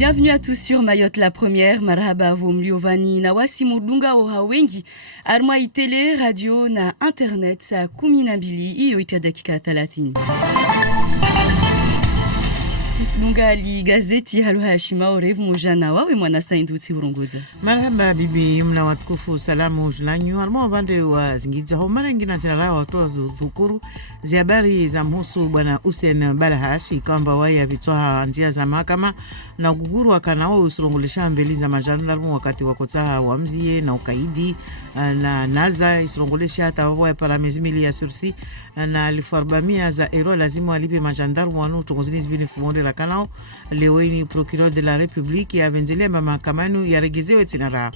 Bienvenue à tous sur Mayotte la première. Marhaba vomliovani na wasi mudunga oha wengi. Arma itele, radio na internet sa 12 iyo ita dakika 30. Mungali gazeti halo hashima orevu mujana wawe mwana sainduti urongoza. Marhaba bibi yumna watukufu salamu julanyu armo bande wa zingiza homara ngina tirara watoa dhukuru ziabari za mhusu bwana Hussein Balahashi kwamba waya vitoa anzia za mahakama na uguguru wakanao usurongolesha mbeli za majandarmu wakati wakotaha wamzie na ukaidi na naza usurongolesha hata waya paramezimili ya sursi na alifu 400 za euro lazima walipe majandarmu wanu tungozini zibini fumonde la kanao leweni procureur de la République ya venzelea mahakamanu ya regezewe tinara.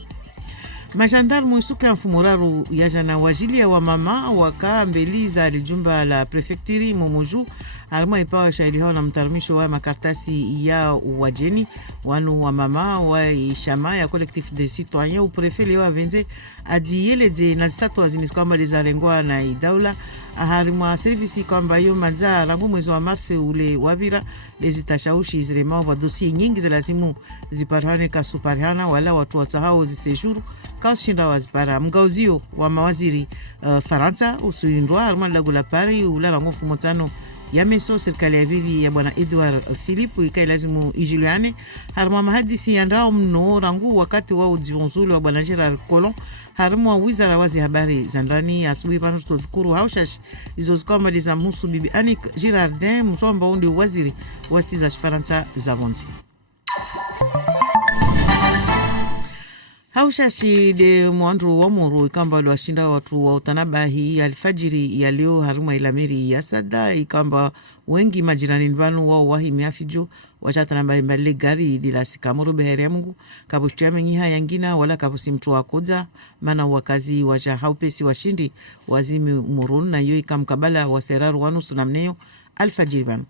Majandarmu isuka mfumuraru ya jana wajilia wa mama waka mbeli za alijumba la prefecturi Momoju alima ipawa shaili hao na mtarumisho wa makartasi ya wajeni wanu wa mama wa ishama ya collectif de citoyens au prefet leo venze adiyele de nazisato wazinis kwamba lezarengwa na idaula harima servisi kwamba yo manza rangu mwezi wa marse ule wavira lezitashawishi izrema wa dosie nyingi za lazimu ziparhane kasuparhana wala watu watahao zisejuru kaushinda wazipara mgauzio wa mawaziri Faransa usuindwa harima lagula pari ula rangu fumotano ya meso serikali ya vili ya bwana Edouard Philippe ikai lazimu ijuliane harima mahadisi ya ndao mno rangu wakati wa ujiunzulu wa bwana Gerard Collomb harima wizara wazi habari za ndani asubuhi pano tutadhukuru haushash izo zikamba liza mhusu bibi Annick Girardin mshomba undi waziri wasti za Faransa za vonzi. Haushashi de muandru wa muru ikamba luashinda watu wa utanabahi alfajiri ya leo haruma ilameri ya sada ikamba wengi majirani nvanu wao wahimi afiju wachata namba mbali gari dila sikamuru behere ya mungu kapushtu ya mengiha yangina wala kapusi mtu wa koza mana wakazi waja haupesi washindi wazimi umurun na yoi kamkabala wa seraru wanusu na mneo alfajiri vanu.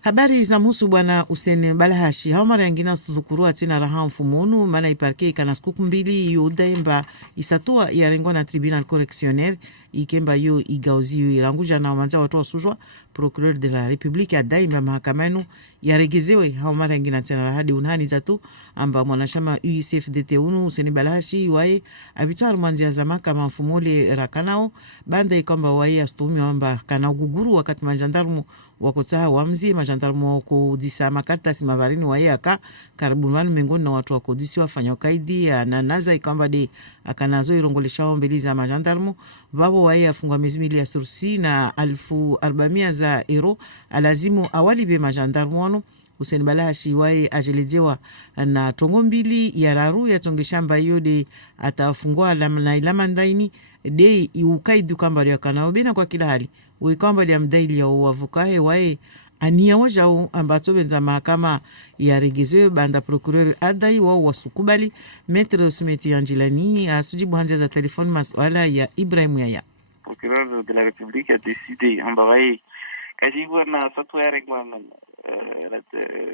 Habari za mhusu bwana Hussein Balahashi hao mara yangina sudhukuru atina raha mfumunu mana iparke ikana siku 2 yodaemba isatua ya rengwa na tribunal correctionnel ikemba yo igauziyo iranguja na wamanza watu wasujwa procureur de la République adaimba mahakamanu ya regezewe hao mara yangina tena rahadi unhani zatu amba mwanashama UCFDT unu Hussein Balahashi wae abituwa rumanzia za mahakama mfumole rakanao banda ikamba wae astumi wamba kana uguguru wakati majandarumu wakotaha wamzi majandarumu wako disa makartasi mavarini wae aka karibunwanu mengoni na watu wako disi wafanya ukaidi na naza ikamba de akanazo irongolesha mbeli za majandarumu babo wae afungwa mezimili ya sursi na 1400 za euro alazimu awali be majandarumu wano. Hussein Balahashi wae ajelezewa na tongo 2 ya raru ya tongeshamba hiyo de atafungwa na ilama ndaini de ukaidu kamba ya kanao bina kwa kila hali wikamba ya mdaili ya wavukahe wae ania wajao ambato benza mahakama ya regezewe banda procureur adai wao wasukubali Maître Sumeti Anjilani asujibu hanzia za telefoni maswala ya Ibrahim Yaya. Procureur de la République a décidé en baraye kajibu na sato ya regwa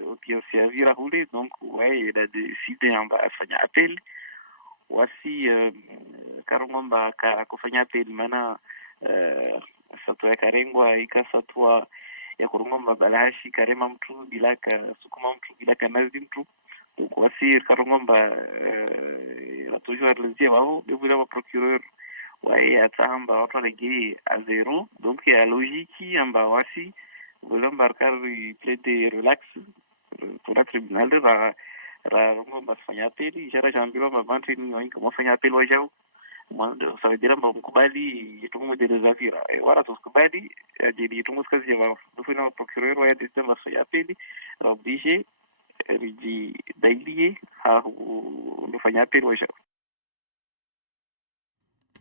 audience ya vira huli donc ouais il a décidé en bas fanya appel wasi karongomba kufanya appel mana sato ya karengwa ikasatwa ya kurungomba Balahashi karema mtu bilaka sukuma mtu bilaka nazi mtu donc wasi karongomba la toujours les wao devant le procureur wae atamba watu regi a zero donc ya logique amba wasi volombarkar plaide relax pour le tribunal ra ngomba fanya appel jara jambiro mabantri ni wao kama fanya appel wajao mwando saidira mbukubali itumu de desafira wala tuskubali ajili itumu kazi ya dufina procureur wa de tema fanya appel obligé riji dailie ha ufanya appel wajao.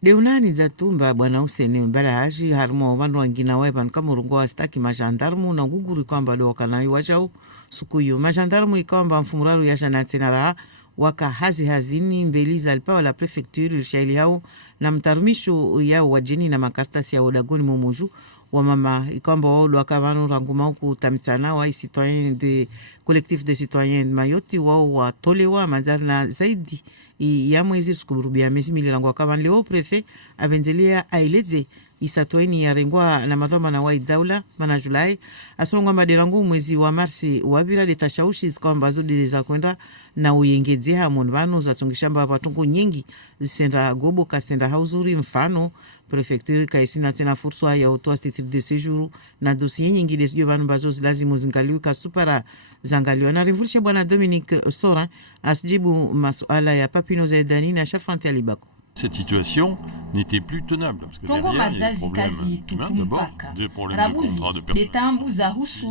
Deunani za tumba bwana Hussein Balahashi harimo wandu wangina weban kama urungo wa staki majandarmu na guguru kwamba leo kanayo wachao sukuyo majandarmu ikamba mfumuraru ya janatina raha waka hazini mbeli za alpawa la prefecture lishaili hao na mtarumisho yao wajeni na makartasi ya udagoni Momoju wa mama ikamba wao wakavanu ranguma huku tamitsana wa citoyen de collectif de citoyens Mayoti wao watolewa mazarna zaidi ya mwezi sukuburubia mezi mililangu wakavan leo prefet avendelea aileze isatoeni yarengwa na madhama wa daula mana Julai asolongwa madirangu mwezi wa Marsi wabira litashaushi kwamba zudi za kwenda na uyengedzea munvano za tungishamba patungu nyingi zisenda gobo kasenda hauzuri mfano prefecture kaisina tena fursa ya utoa titre de séjour na dossier nyingi desio vanu bazo lazima zingaliwe kasupara zangaliwa na revolution bwana Dominique Sora asjibu masuala ya Papino Zaidani na Shafante Alibako. Cette situation n'était plus tenable parce que derrière il y a des problèmes humains d'abord, des problèmes de contrat de personnes aussi,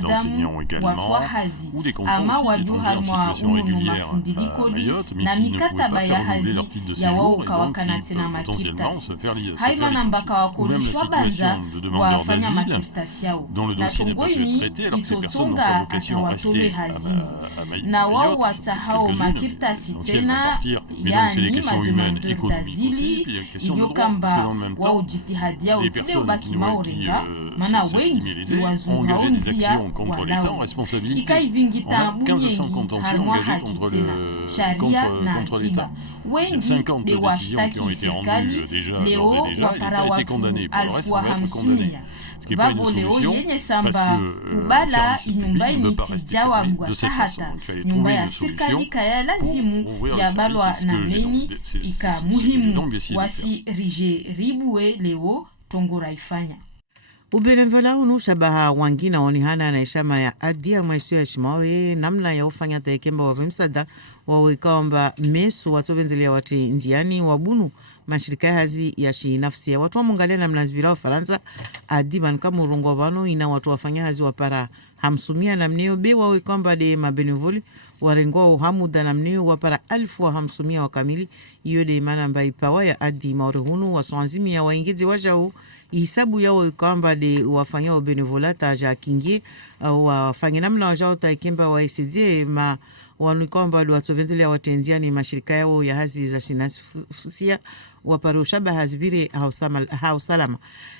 d'enseignants également, ou des contrats aussi d'étrangers en situation régulière à Mayotte, mais qui ne pouvaient pas faire renouveler leur titre de séjour et donc qui peuvent potentiellement se faire licencier. Ou même la situation de demandeurs d'asile dont le dossier n'a pas pu être traité alors que ces personnes n'ont pas vocation à rester à Mayotte, quelques-unes, si elles vont partir, mais donc c'est des questions humaines économiques aussi, puis il y a une question de droit, parce que dans le même temps, les personnes qui s'estimaient lésées ont engagé des actions contre l'État en responsabilité. On a 1500 contentieux engagés contre l'État. Il y a 50 décisions qui ont été rendues déjà, d'ores et déjà, et l'État a été condamné. Pour le reste, on va être condamné. Ce qui n'est pas une solution, parce que le service public ne peut pas rester fermé de cette façon. Il fallait trouver une solution pour ouvrir le service. C'est ce que j'ai donc essayé de faire. Ubenevola unu shabaha wangina onihana na ishama ya adia maisho ya Shimaore namna ya ufanya taekemba wa vimsada wawekamba mesu watovenzelia watu njiani wabunu mashirika hazi ya nafsi ya watu wa mungalia na mnazibila wa Faransa adiban kama urungo wano ina watu wafanya hazi wapara hamsumia na mneo be wawekamba de mabenevoli warengwa uhamuda na mneo wapara 1500 wakamili iyo de imana mba ipawa ya adi maurehunu waswanzimi ya waingezi wajao hisabu yao kwamba de wafanya wa benevolata ja kingie wafanya namna wajao taikemba wa ICD ma wanu kwamba watovenzelea ya watenziani mashirika yao ya hazi za shinasifia waparo shaba hazibire hausalama.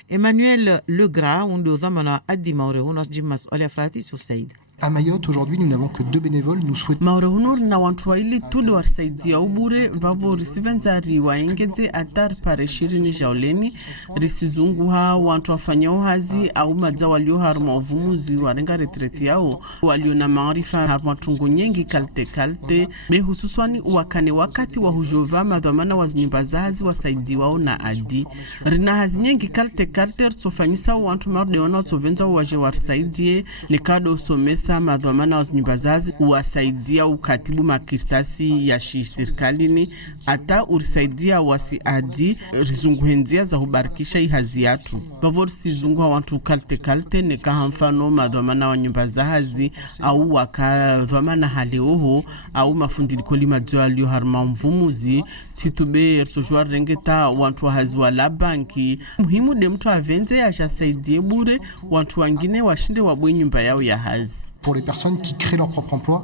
Emmanuel Legras unde udhamana adi maurehunu jimas olia frati Souf Said. À Mayotte, aujourd'hui, nous n'avons que 2 bénévoles. Nous souhaitons... Maurehunur na wantu waili tudu warisaidia ubure vavo risivenzari waengeze atar pare 20 jauleni risizunguha wantu wafanyao hazi au madza walio haruma uvumuzi warenga retreti yao walio na maarifa haruma tungu nyengi kalte behususwani wakane wakati wa hujova madhamana wazinyumba za hazi wasaidi wao na adi rina hazi nyengi kalte risofanyisa wantu marudeona utovenza waje warisaidie nikado usomesa madhamana wazinyumbazazi uwasaidia ukatibu makirtasi ya serikaline ata urisaidia wasi adi rizunguhenzia za hubarikisha ihazi yatu bavori sizunguha wantu kalte nekaha mfano madhamana wa nyumba za hazi au wakadhamana haleoho au mafundilikoli madzo alio harma mvumuzi sitube sojua rengeta wantu hazi wala banki muhimu de mtu avenze ajasaidie bure wantu wangine washinde wabwe nyumba yao ya hazi. Pour les personnes qui créent leur propre emploi.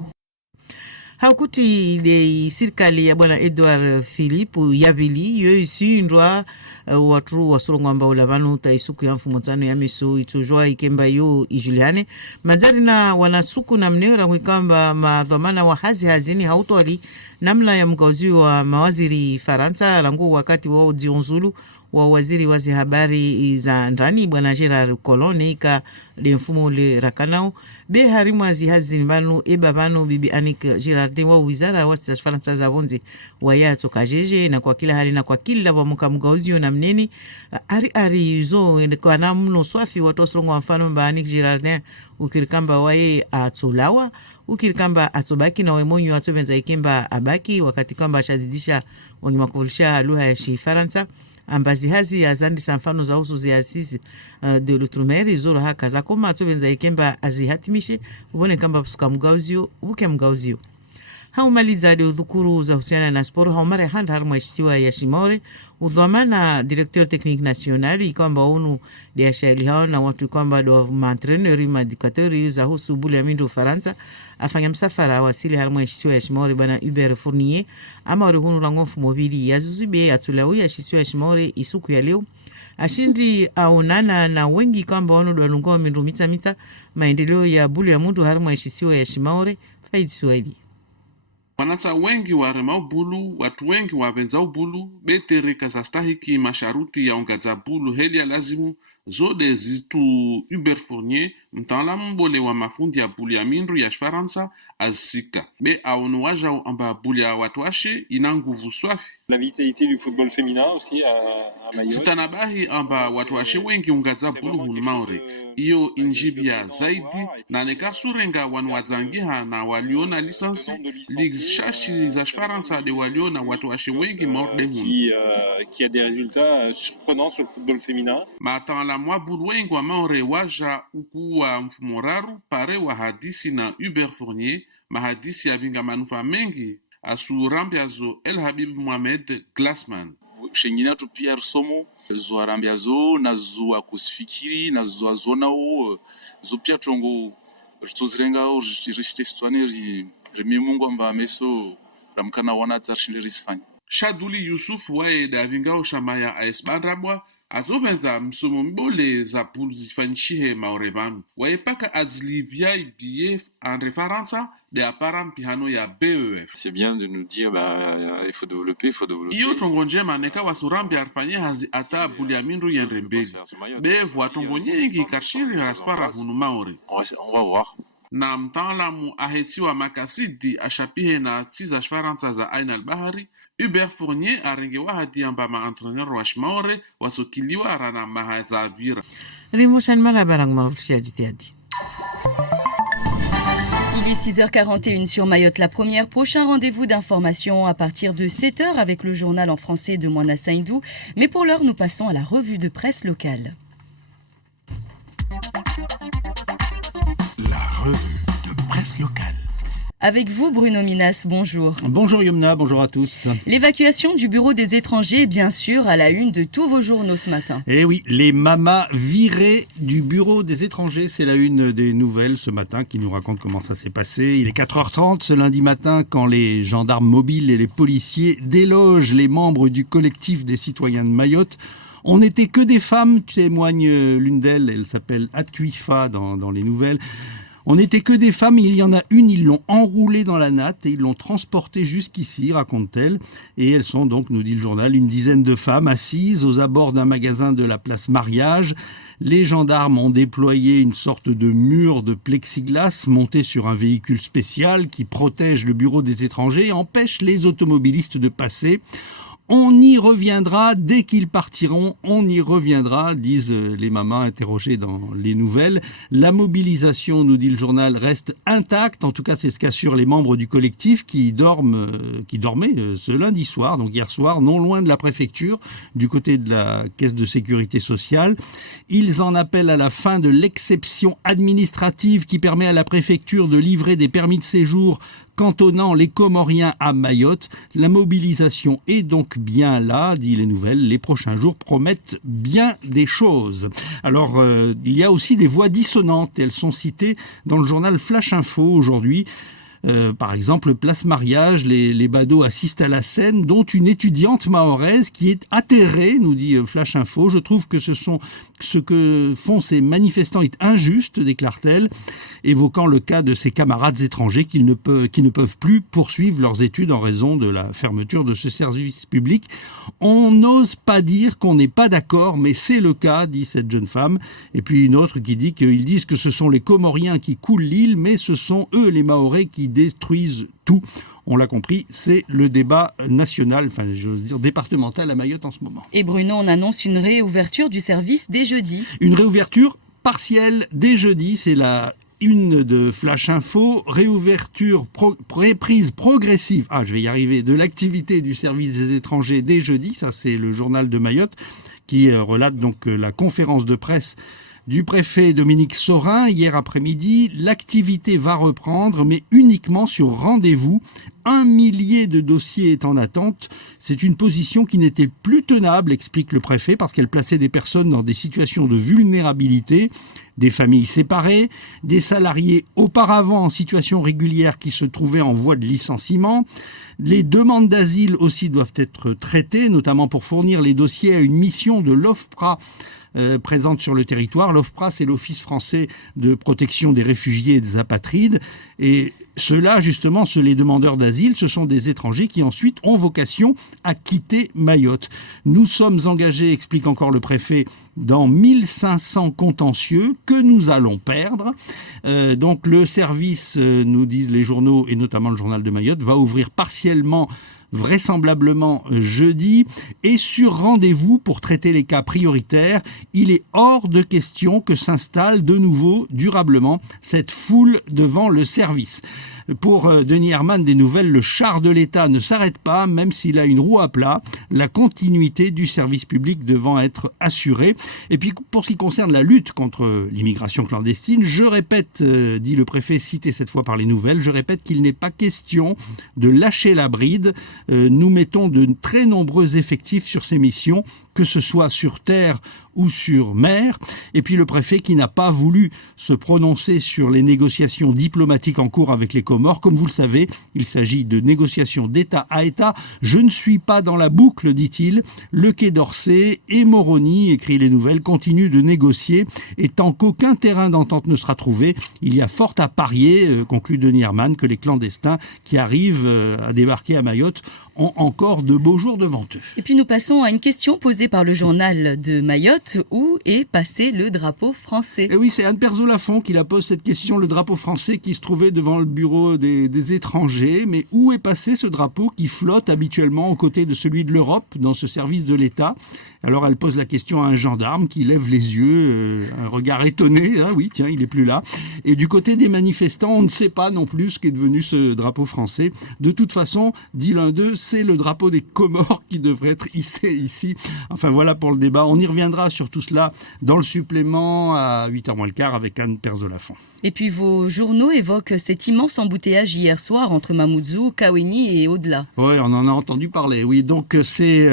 Haukuti de serikali ya bwana Edouard Philippe Yabili yoisindwa watu wasurungwamba ulavanu taisuku ya mfumotano ya miso itujua ikemba yo ijuliane mazari na wanasuku na mneo kwamba madhamana wa hazini hautoli namla ya mgauzi wa mawaziri Faransa rangu wakati wao dionzulu wa waziri wazi habari za ndani bwana Gerard Collomb ika le mfumo le rakanao be harimu hazini banu eba banu bibi Annick Girardin wa wizara wa Faransa za bonze waya tokajeje na kwa kila hali na kwa kila wa mkamgauzio na mneni ari zo kwa namno swafi watosrongo mfano mba Annick Girardin ukirikamba waye atulawa ukirikamba atobaki na wemonyo atovenza ikemba abaki wakati kwamba ashadidisha wanyuma kuvulisha lugha ya Faransa ambazi hazi ya zandi samfano za uso zi asisi de l'outre-mer zoro haka za koma atovenza ikemba azihatimishe ubone kamba pusuka mgauzio uke mgauzio haumaliza de udhukuru za husiana na sporo haumare hand harma ishisiwa ya Shimaore udhamana directeur technique national ikamba unu de ashali hao na watu kwamba do maentreneur madikateur za husu bule ya mindu Faransa afanya msafara wasili harma ishisiwa ya Shimaore bana Hubert Fournier ama orihunu rangofu mobili ya zuzibe atulawi ya ishisiwa ya Shimaore isuku ya leo ashindi aonana na wengi kwamba wanu doanungoa mindu mita maendeleo ya bule ya mundu harma ishisiwa ya Shimaore Faidi Swahili. Wanasa wengi warema ubulu, watu wengi wavenza ubulu, betereka zastahiki masharuti ya ongaza bulu heli ya lazimu, zode zitu Hubert Fournier, mtaalamu mbole wa mafundi ya bulu ya mindu ya Faransa, azisika. Be aonuwaja amba bulu ya watu washe ina nguvu swafi. La vitalité du football féminin aussi à Mayotte. Zitanabahi amba watu washe wengi ungaza bulu hunu maore. Iyo injibia zaidi na nekasurenga wanwazangiha na waliona lisansi ligshashi za Faransa de waliona watu washe wengi morde hunu. Qui a des résultats surprenants sur le football féminin. Matan la mwabulu wengi wa maore waja ukuwa mfumoraru pare wa hadisi na Hubert Fournier, mahadisi ya binga manufa mengi asu rambiazo El Habib Mohamed Glassman. Shengina pia somo zo rambiazo na zo akusifikiri na zo azona o zo pia tongo ritozirenga o rishitestwane rimimungu amba meso ramkana wana tsarshinde risfanya. Shaduli Yusuf wae da vingao shamaya aesbandrabwa azobenza msomo mbole za pulu zifanishihe maorevanu. Waepaka azlivia ibiye en referensa de apara mpihano ya BEF. C'est bien de nous dire il faut développer. Iyo tongo njema neka wasurambi arfanye hazi ata buli ya mindu ya nrembeli. BEF watongo nyingi kashiri raspara hunu maori. On va voir. Na mtaalamu ahetiwa makasidi ashapihe na tiza Faransa za Ain al-Bahari, Hubert Fournier arengewa hadi amba ma-entraîneur wa Shmaore wasokiliwa rana mahaza vira. Rimoshan marabarang marushia jitiadi. Il est 6h41 sur Mayotte la première. Prochain rendez-vous d'information à partir de 7h avec le journal en français de Moana Saïdou. Mais pour l'heure, nous passons à la revue de presse locale. La revue de presse locale. Avec vous, Bruno Minas, bonjour. Bonjour Yomna, bonjour à tous. L'évacuation du bureau des étrangers est bien sûr à la une de tous vos journaux ce matin. Eh oui, les mamas virées du bureau des étrangers, c'est la une des nouvelles ce matin qui nous raconte comment ça s'est passé. Il est 4h30 ce lundi matin quand les gendarmes mobiles et les policiers délogent les membres du collectif des citoyens de Mayotte. On n'était que des femmes, témoigne l'une d'elles, elle s'appelle Atuifa dans les nouvelles. On n'était que des femmes, il y en a une, ils l'ont enroulée dans la natte et ils l'ont transportée jusqu'ici, raconte-t-elle. Et elles sont donc, nous dit le journal, une dizaine de femmes assises aux abords d'un magasin de la place Mariage. Les gendarmes ont déployé une sorte de mur de plexiglas monté sur un véhicule spécial qui protège le bureau des étrangers et empêche les automobilistes de passer. On y reviendra dès qu'ils partiront, on y reviendra, disent les mamans interrogées dans les nouvelles. La mobilisation, nous dit le journal, reste intacte. En tout cas, c'est ce qu'assurent les membres du collectif qui dormaient ce lundi soir, donc hier soir, non loin de la préfecture, du côté de la caisse de sécurité sociale. Ils en appellent à la fin de l'exception administrative qui permet à la préfecture de livrer des permis de séjour cantonnant les Comoriens à Mayotte. La mobilisation est donc bien là, dit les nouvelles. Les prochains jours promettent bien des choses. Alors, il y a aussi des voix dissonantes. Elles sont citées dans le journal Flash Info aujourd'hui. Par exemple, place Mariage, les badauds assistent à la scène, dont une étudiante mahoraise qui est atterrée, nous dit Flash Info. Je trouve que ce que font ces manifestants est injuste, déclare-t-elle, évoquant le cas de ses camarades étrangers qui ne peuvent plus poursuivre leurs études en raison de la fermeture de ce service public. On n'ose pas dire qu'on n'est pas d'accord, mais c'est le cas, dit cette jeune femme. Et puis une autre qui dit qu'ils disent que ce sont les Comoriens qui coulent l'île, mais ce sont eux, les Mahorais, qui détruisent tout. On l'a compris, c'est le débat national, enfin j'ose dire départemental à Mayotte en ce moment. Et Bruno, on annonce une réouverture du service dès jeudi. Une réouverture partielle dès jeudi, c'est la une de Flash Info. Réouverture, reprise progressive, je vais y arriver, de l'activité du service des étrangers dès jeudi. Ça, c'est le journal de Mayotte qui relate donc la conférence de presse du préfet Dominique Sorin hier après-midi. L'activité va reprendre, mais uniquement sur rendez-vous. 1 millier de dossiers est en attente. C'est une position qui n'était plus tenable, explique le préfet, parce qu'elle plaçait des personnes dans des situations de vulnérabilité, des familles séparées, des salariés auparavant en situation régulière qui se trouvaient en voie de licenciement. Les demandes d'asile aussi doivent être traitées, notamment pour fournir les dossiers à une mission de l'OFPRA présentes sur le territoire. L'OFPRA, c'est l'Office français de protection des réfugiés et des apatrides. Et ceux-là, justement, les demandeurs d'asile, ce sont des étrangers qui ensuite ont vocation à quitter Mayotte. Nous sommes engagés, explique encore le préfet, dans 1500 contentieux que nous allons perdre. Donc le service, nous disent les journaux, et notamment le journal de Mayotte, va ouvrir partiellement, vraisemblablement jeudi, et sur rendez-vous pour traiter les cas prioritaires. Il est hors de question que s'installe de nouveau durablement cette foule devant le service. Pour Denis Herman, des nouvelles, le char de l'État ne s'arrête pas, même s'il a une roue à plat, la continuité du service public devant être assurée. Et puis, pour ce qui concerne la lutte contre l'immigration clandestine, je répète, dit le préfet, cité cette fois par les nouvelles, je répète qu'il n'est pas question de lâcher la bride. Nous mettons de très nombreux effectifs sur ces missions, que ce soit sur terre ou sur mer. Et puis le préfet qui n'a pas voulu se prononcer sur les négociations diplomatiques en cours avec les Comores. Comme vous le savez, il s'agit de négociations d'État à État. Je ne suis pas dans la boucle, dit-il. Le Quai d'Orsay et Moroni, écrit les nouvelles, continuent de négocier. Et tant qu'aucun terrain d'entente ne sera trouvé, il y a fort à parier, conclut Denis Herman, que les clandestins qui arrivent à débarquer à Mayotte ont encore de beaux jours devant eux. Et puis nous passons à une question posée par le journal de Mayotte. Où est passé le drapeau français ? Et oui, c'est Anne Perzo-Lafont qui la pose cette question, le drapeau français qui se trouvait devant le bureau des étrangers. Mais où est passé ce drapeau qui flotte habituellement aux côtés de celui de l'Europe dans ce service de l'État ? Alors elle pose la question à un gendarme qui lève les yeux, un regard étonné. Ah oui, tiens, il est plus là. Et du côté des manifestants, on ne sait pas non plus ce qu'est devenu ce drapeau français. De toute façon, dit l'un d'eux, c'est le drapeau des Comores qui devrait être hissé ici. Enfin voilà pour le débat. On y reviendra sur tout cela dans le supplément à 8h moins le quart avec Anne Perzo-Lafont. Et puis vos journaux évoquent cet immense embouteillage hier soir entre Mamoudzou, Kaweni et au-delà. Oui, on en a entendu parler. Oui, donc c'est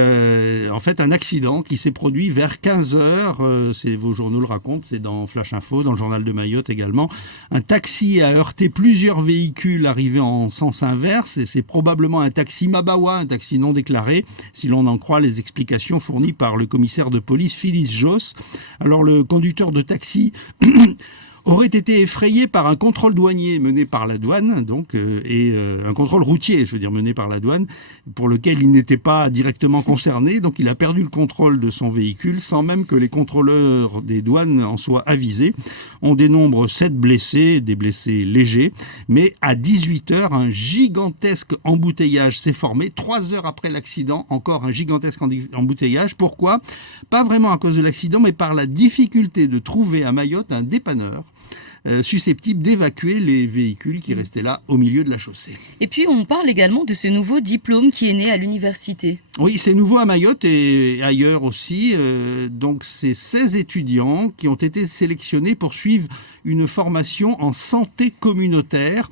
en fait un accident qui s'est produit vers 15h. Vos journaux le racontent, c'est dans Flash Info, dans le journal de Mayotte également. Un taxi a heurté plusieurs véhicules arrivés en sens inverse et c'est probablement un taxi Mabawa, un taxi non déclaré, si l'on en croit les explications fournies par le commissaire de police Phyllis Joss. Alors le conducteur de taxi aurait été effrayé par un contrôle douanier mené par la douane, un contrôle routier, mené par la douane, pour lequel il n'était pas directement concerné. Donc il a perdu le contrôle de son véhicule sans même que les contrôleurs des douanes en soient avisés. On dénombre 7 blessés, des blessés légers, mais à 18h, un gigantesque embouteillage s'est formé. 3 heures après l'accident, encore un gigantesque embouteillage. Pourquoi ? Pas vraiment à cause de l'accident, mais par la difficulté de trouver à Mayotte un dépanneur susceptible d'évacuer les véhicules qui restaient là au milieu de la chaussée. Et puis on parle également de ce nouveau diplôme qui est né à l'université. Oui, c'est nouveau à Mayotte et ailleurs aussi. Donc c'est 16 étudiants qui ont été sélectionnés pour suivre une formation en santé communautaire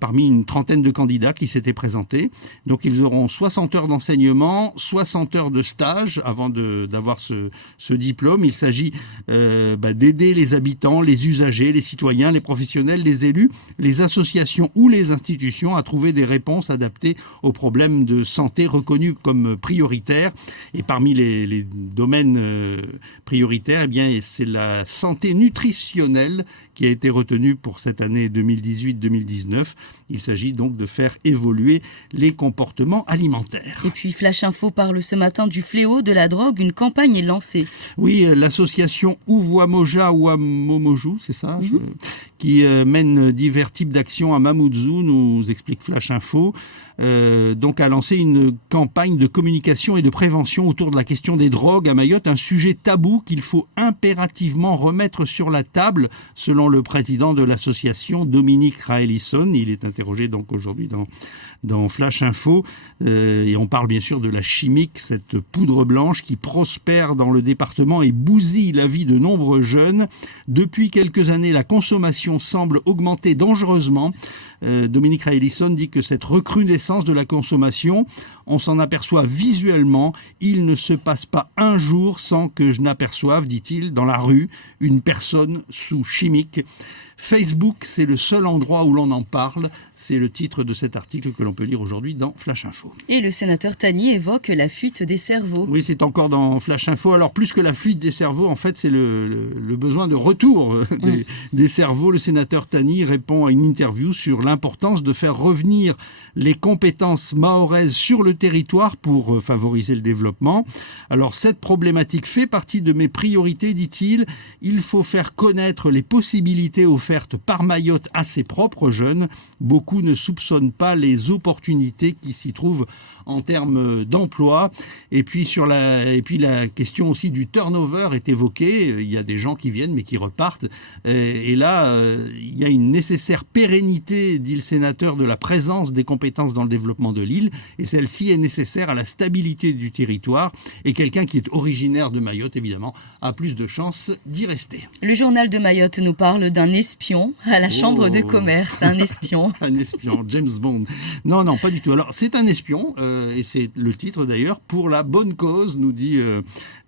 parmi une trentaine de candidats qui s'étaient présentés. Donc ils auront 60 heures d'enseignement, 60 heures de stage avant d'avoir ce diplôme. Il s'agit d'aider les habitants, les usagers, les citoyens, les professionnels, les élus, les associations ou les institutions à trouver des réponses adaptées aux problèmes de santé reconnus comme prioritaires. Et parmi les domaines prioritaires, eh bien, c'est la santé nutritionnelle qui a été retenue pour cette année 2018-2019. Il s'agit donc de faire évoluer les comportements alimentaires. Et puis Flash Info parle ce matin du fléau de la drogue. Une campagne est lancée. Oui, l'association Ouvoamoja Ouamomoju, c'est ça, qui mène divers types d'actions à Mamoudzou, nous explique Flash Info. Donc a lancé une campagne de communication et de prévention autour de la question des drogues à Mayotte, un sujet tabou qu'il faut impérativement remettre sur la table, selon le président de l'association, Dominique Raelisson. Il est interrogé donc aujourd'hui dans Flash Info, et on parle bien sûr de la chimique, cette poudre blanche qui prospère dans le département et bousille la vie de nombreux jeunes. Depuis quelques années, la consommation semble augmenter dangereusement. Dominique Raelisson dit que cette recrudescence de la consommation, on s'en aperçoit visuellement. Il ne se passe pas un jour sans que je n'aperçoive, dit-il, dans la rue, une personne sous chimique. Facebook, c'est le seul endroit où l'on en parle. C'est le titre de cet article que l'on peut lire aujourd'hui dans Flash Info. Et le sénateur Tani évoque la fuite des cerveaux. Oui, c'est encore dans Flash Info. Alors, plus que la fuite des cerveaux, en fait, c'est le besoin de retour des cerveaux. Le sénateur Tani répond à une interview sur l'importance de faire revenir les compétences mahoraises sur le territoire pour favoriser le développement. Alors, cette problématique fait partie de mes priorités, dit-il. Il faut faire connaître les possibilités offertes par Mayotte à ses propres jeunes. Beaucoup ne soupçonnent pas les opportunités qui s'y trouvent en termes d'emploi. Et puis la question aussi du turnover est évoquée. Il y a des gens qui viennent mais qui repartent. Et là, il y a une nécessaire pérennité, dit le sénateur, de la présence des compétences dans le développement de l'île. Et celle-ci est nécessaire à la stabilité du territoire. Et quelqu'un qui est originaire de Mayotte, évidemment, a plus de chances d'y rester. Le journal de Mayotte nous parle d'un espion à la chambre de commerce. Un espion. Un espion, James Bond. Non, pas du tout. Alors, c'est un espion, et c'est le titre d'ailleurs, pour la bonne cause, nous dit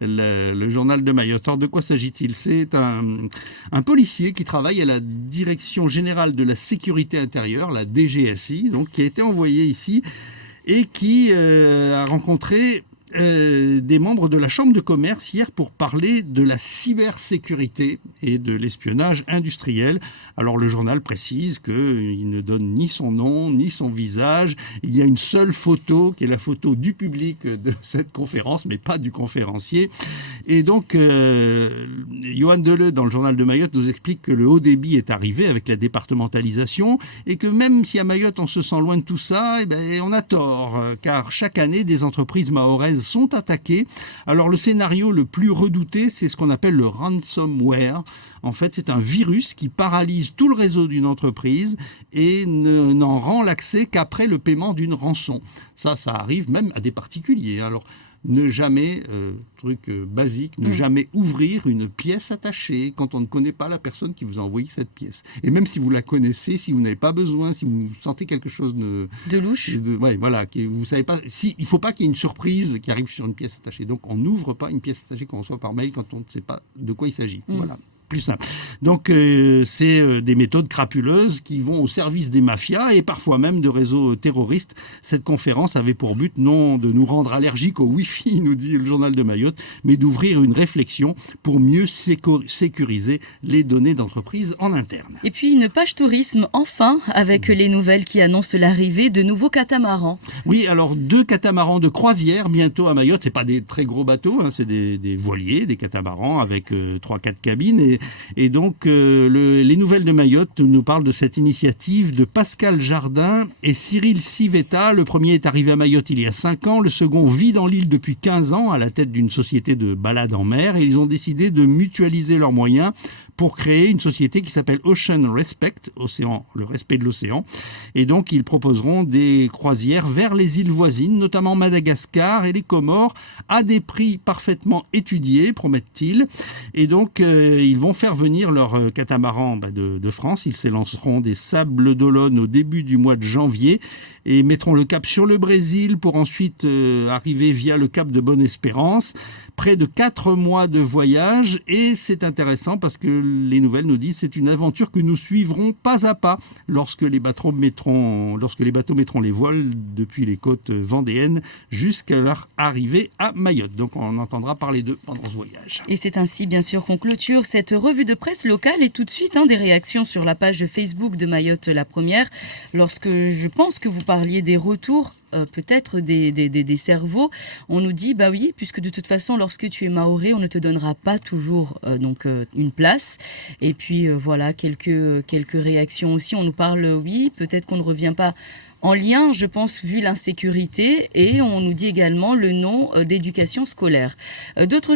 le journal de Mayotte. Alors, de quoi s'agit-il? C'est un policier qui travaille à la Direction Générale de la Sécurité Intérieure, la DGSI, donc, qui a été envoyé ici et qui a rencontré des membres de la Chambre de commerce hier pour parler de la cybersécurité et de l'espionnage industriel. Alors le journal précise qu'il ne donne ni son nom, ni son visage. Il y a une seule photo qui est la photo du public de cette conférence, mais pas du conférencier. Et donc, Johan Deleu, dans le journal de Mayotte, nous explique que le haut débit est arrivé avec la départementalisation et que même si à Mayotte on se sent loin de tout ça, on a tort, car chaque année des entreprises mahoraises sont attaquées. Alors le scénario le plus redouté, c'est ce qu'on appelle le ransomware. En fait, c'est un virus qui paralyse tout le réseau d'une entreprise et n'en rend l'accès qu'après le paiement d'une rançon. Ça arrive même à des particuliers. Alors, ne jamais, basique, ne jamais ouvrir une pièce attachée quand on ne connaît pas la personne qui vous a envoyé cette pièce. Et même si vous la connaissez, si vous n'avez pas besoin, si vous sentez quelque chose de louche, voilà, vous savez pas, il ne faut pas qu'il y ait une surprise qui arrive sur une pièce attachée. Donc, on n'ouvre pas une pièce attachée qu'on reçoit par mail quand on ne sait pas de quoi il s'agit. Voilà. Plus simple. Donc, c'est des méthodes crapuleuses qui vont au service des mafias et parfois même de réseaux terroristes. Cette conférence avait pour but non de nous rendre allergiques au Wi-Fi, nous dit le journal de Mayotte, mais d'ouvrir une réflexion pour mieux sécuriser les données d'entreprise en interne. Et puis une page tourisme, enfin, avec les nouvelles qui annoncent l'arrivée de nouveaux catamarans. Oui, alors 2 catamarans de croisière bientôt à Mayotte. C'est pas des très gros bateaux, c'est des voiliers, des catamarans avec 3-4 cabines. Et donc, les nouvelles de Mayotte nous parlent de cette initiative de Pascal Jardin et Cyril Civetta. Le premier est arrivé à Mayotte il y a 5 ans. Le second vit dans l'île depuis 15 ans à la tête d'une société de balade en mer. Et ils ont décidé de mutualiser leurs moyens pour créer une société qui s'appelle Ocean Respect, le respect de l'océan. Et donc, ils proposeront des croisières vers les îles voisines, notamment Madagascar et les Comores, à des prix parfaitement étudiés, promettent-ils. Et donc, ils vont faire venir leurs catamarans de France. Ils s'élanceront des Sables d'Olonne au début du mois de janvier et mettront le cap sur le Brésil pour ensuite arriver via le cap de Bonne-Espérance. Près de 4 mois de voyage, et c'est intéressant parce que les nouvelles nous disent que c'est une aventure que nous suivrons pas à pas lorsque les bateaux mettront les voiles depuis les côtes vendéennes jusqu'à leur arrivée à Mayotte. Donc on entendra parler d'eux pendant ce voyage. Et c'est ainsi bien sûr qu'on clôture cette revue de presse locale et tout de suite des réactions sur la page Facebook de Mayotte la première. Lorsque je pense que vous parliez des retours peut-être des cerveaux, on nous dit bah oui, puisque de toute façon lorsque tu es mahorais on ne te donnera pas toujours une place. Et puis voilà quelques réactions aussi. On nous parle oui, peut-être qu'on ne revient pas en lien, je pense, vu l'insécurité, et on nous dit également le nom d'éducation scolaire. Autre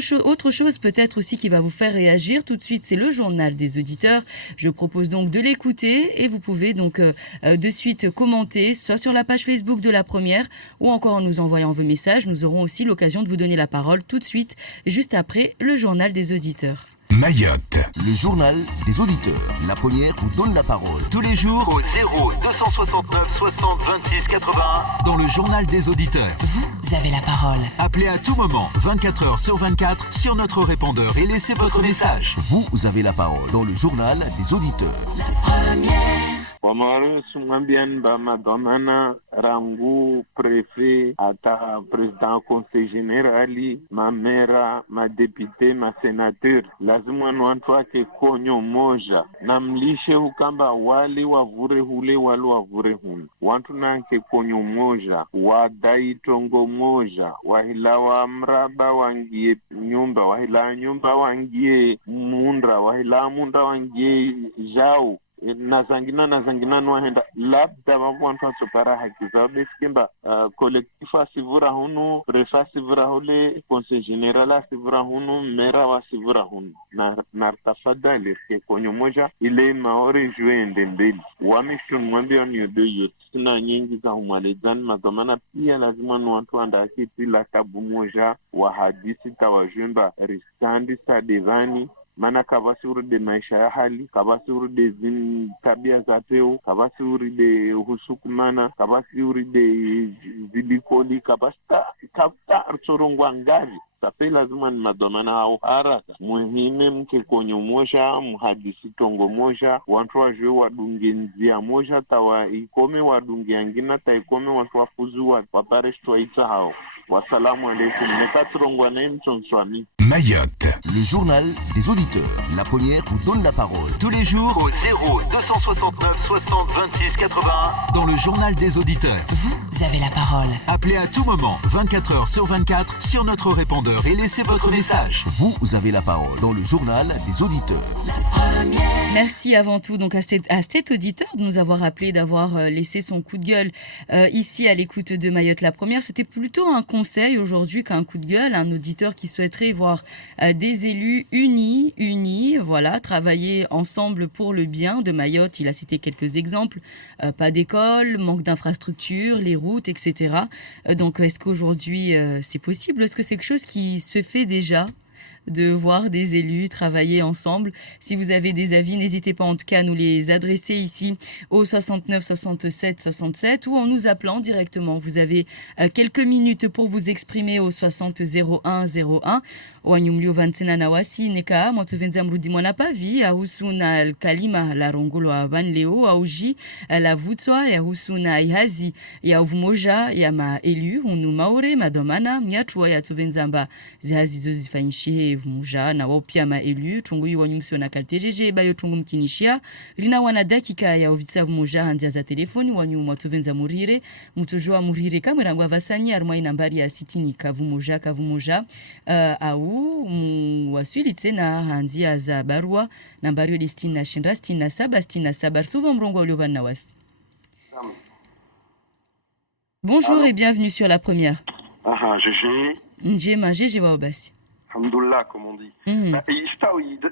chose peut-être aussi qui va vous faire réagir tout de suite, c'est le journal des auditeurs. Je propose donc de l'écouter et vous pouvez donc de suite commenter, soit sur la page Facebook de la première ou encore en nous envoyant vos messages. Nous aurons aussi l'occasion de vous donner la parole tout de suite, juste après le journal des auditeurs. Mayotte, le journal des auditeurs. La première vous donne la parole. Tous les jours au 0269 60 26 81 dans le journal des auditeurs. Vous avez la parole. Appelez à tout moment, 24 heures sur 24, sur notre répondeur et laissez votre message. Vous avez la parole dans le journal des auditeurs. La première. Wamaro sumambian ba madomana rangu préfet ata président conseil générali ma mera ma député ma sénateur lazima nwantu wake konyo moja na mlishe hukamba wali wavure hule wali wavure hunu wantu nanke konyo moja wadai tongo moja wahila wa mraba wangie nyumba wahila nyumba wangie munda wahila munda wangie jau na zangina nwahenda labda wantu wasopara haki zao besikimba kolektif asivura hunu prefa asivura hule conseil general asivura hunu mera wasivura hunu na tafadhali ke konyo moja ile maore juende mbili wamishun mwambia ni yote sina nyingi za humalezani madomana pia lazima nwantu wandakiti la kabu moja wa hadisi tawajumba risandi sadevani mana kabasi uride maisha ya hali kabasi uride tabia za teo kabasi uride husukumana kabasi uride zibikoli kabasi arsorongwa ngazi sape lazima ni madomana hao haraka muhime mke konyo moja muhadisi tongo moja wantu wajwe wadunge nzia moja tawa ikome wadunge angina ta ikome wantu wafuzu wapareshwa ita hao. Wassalamu alaikum. Mayotte, le journal des auditeurs. La première vous donne la parole. Tous les jours au 0269 60 26 81 dans le journal des auditeurs. Vous avez la parole. Appelez à tout moment, 24 heures sur 24, sur notre répondeur et laissez votre message. Vous avez la parole dans le journal des auditeurs. La première. Merci avant tout donc à cet auditeur de nous avoir appelé, d'avoir laissé son coup de gueule ici à l'écoute de Mayotte la première. C'était plutôt un conseil aujourd'hui qu'un coup de gueule, un auditeur qui souhaiterait voir des élus unis, voilà, travailler ensemble pour le bien de Mayotte. Il a cité quelques exemples, pas d'école, manque d'infrastructures, les routes, etc. Donc est-ce qu'aujourd'hui c'est possible? Est-ce que c'est quelque chose qui se fait déjà, de voir des élus travailler ensemble? Si vous avez des avis, n'hésitez pas en tout cas à nous les adresser ici au 69 67 67 ou en nous appelant directement. Vous avez quelques minutes pour vous exprimer au 60 01 01. Wanyumlio vantsena na wasi neka motovenza mrudi mwana pavi ahusu na kalima la rongolo wa van leo auji la vutswa ya husu na ihazi ya uvumoja ya maelu unu maure madomana mnyatwa ya tuvenzamba zihazi zo zifanyishie vumoja na wao pia maelu tungui wanyumsio na kaltejeje bayo tungu mkinishia lina wana dakika ya uvitsa vumoja handia za telefoni wanyuma tuvenza murire mutujua murire kamera ngwa vasani armai nambari ya sitini kavumoja au wasulitse na hanzia za barua nambari yo destina shinra 67 souvent mrongo ulioba na wasi. Bonjour et bienvenue sur la première. GG. Njema GG wa obasi. Alhamdulillah comme on dit.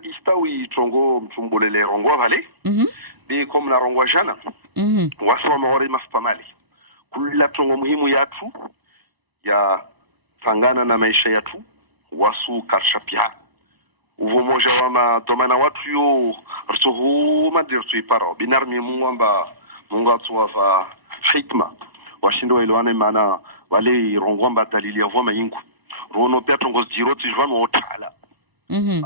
Istawi tongo mtumbolele rongo vale. Bi comme la rongo jana. Wasoma maori mafpamali. Kula tongo muhimu yatu ya tangana na maisha yatu. Wasu karshapia uvomoja wama domana watu yo rsohu madirtu iparo binarmi muamba munga tuwa hikma washindo ilwane mana wale rongwamba dalili ya voma yinku rono pia tongo diroti jwama otala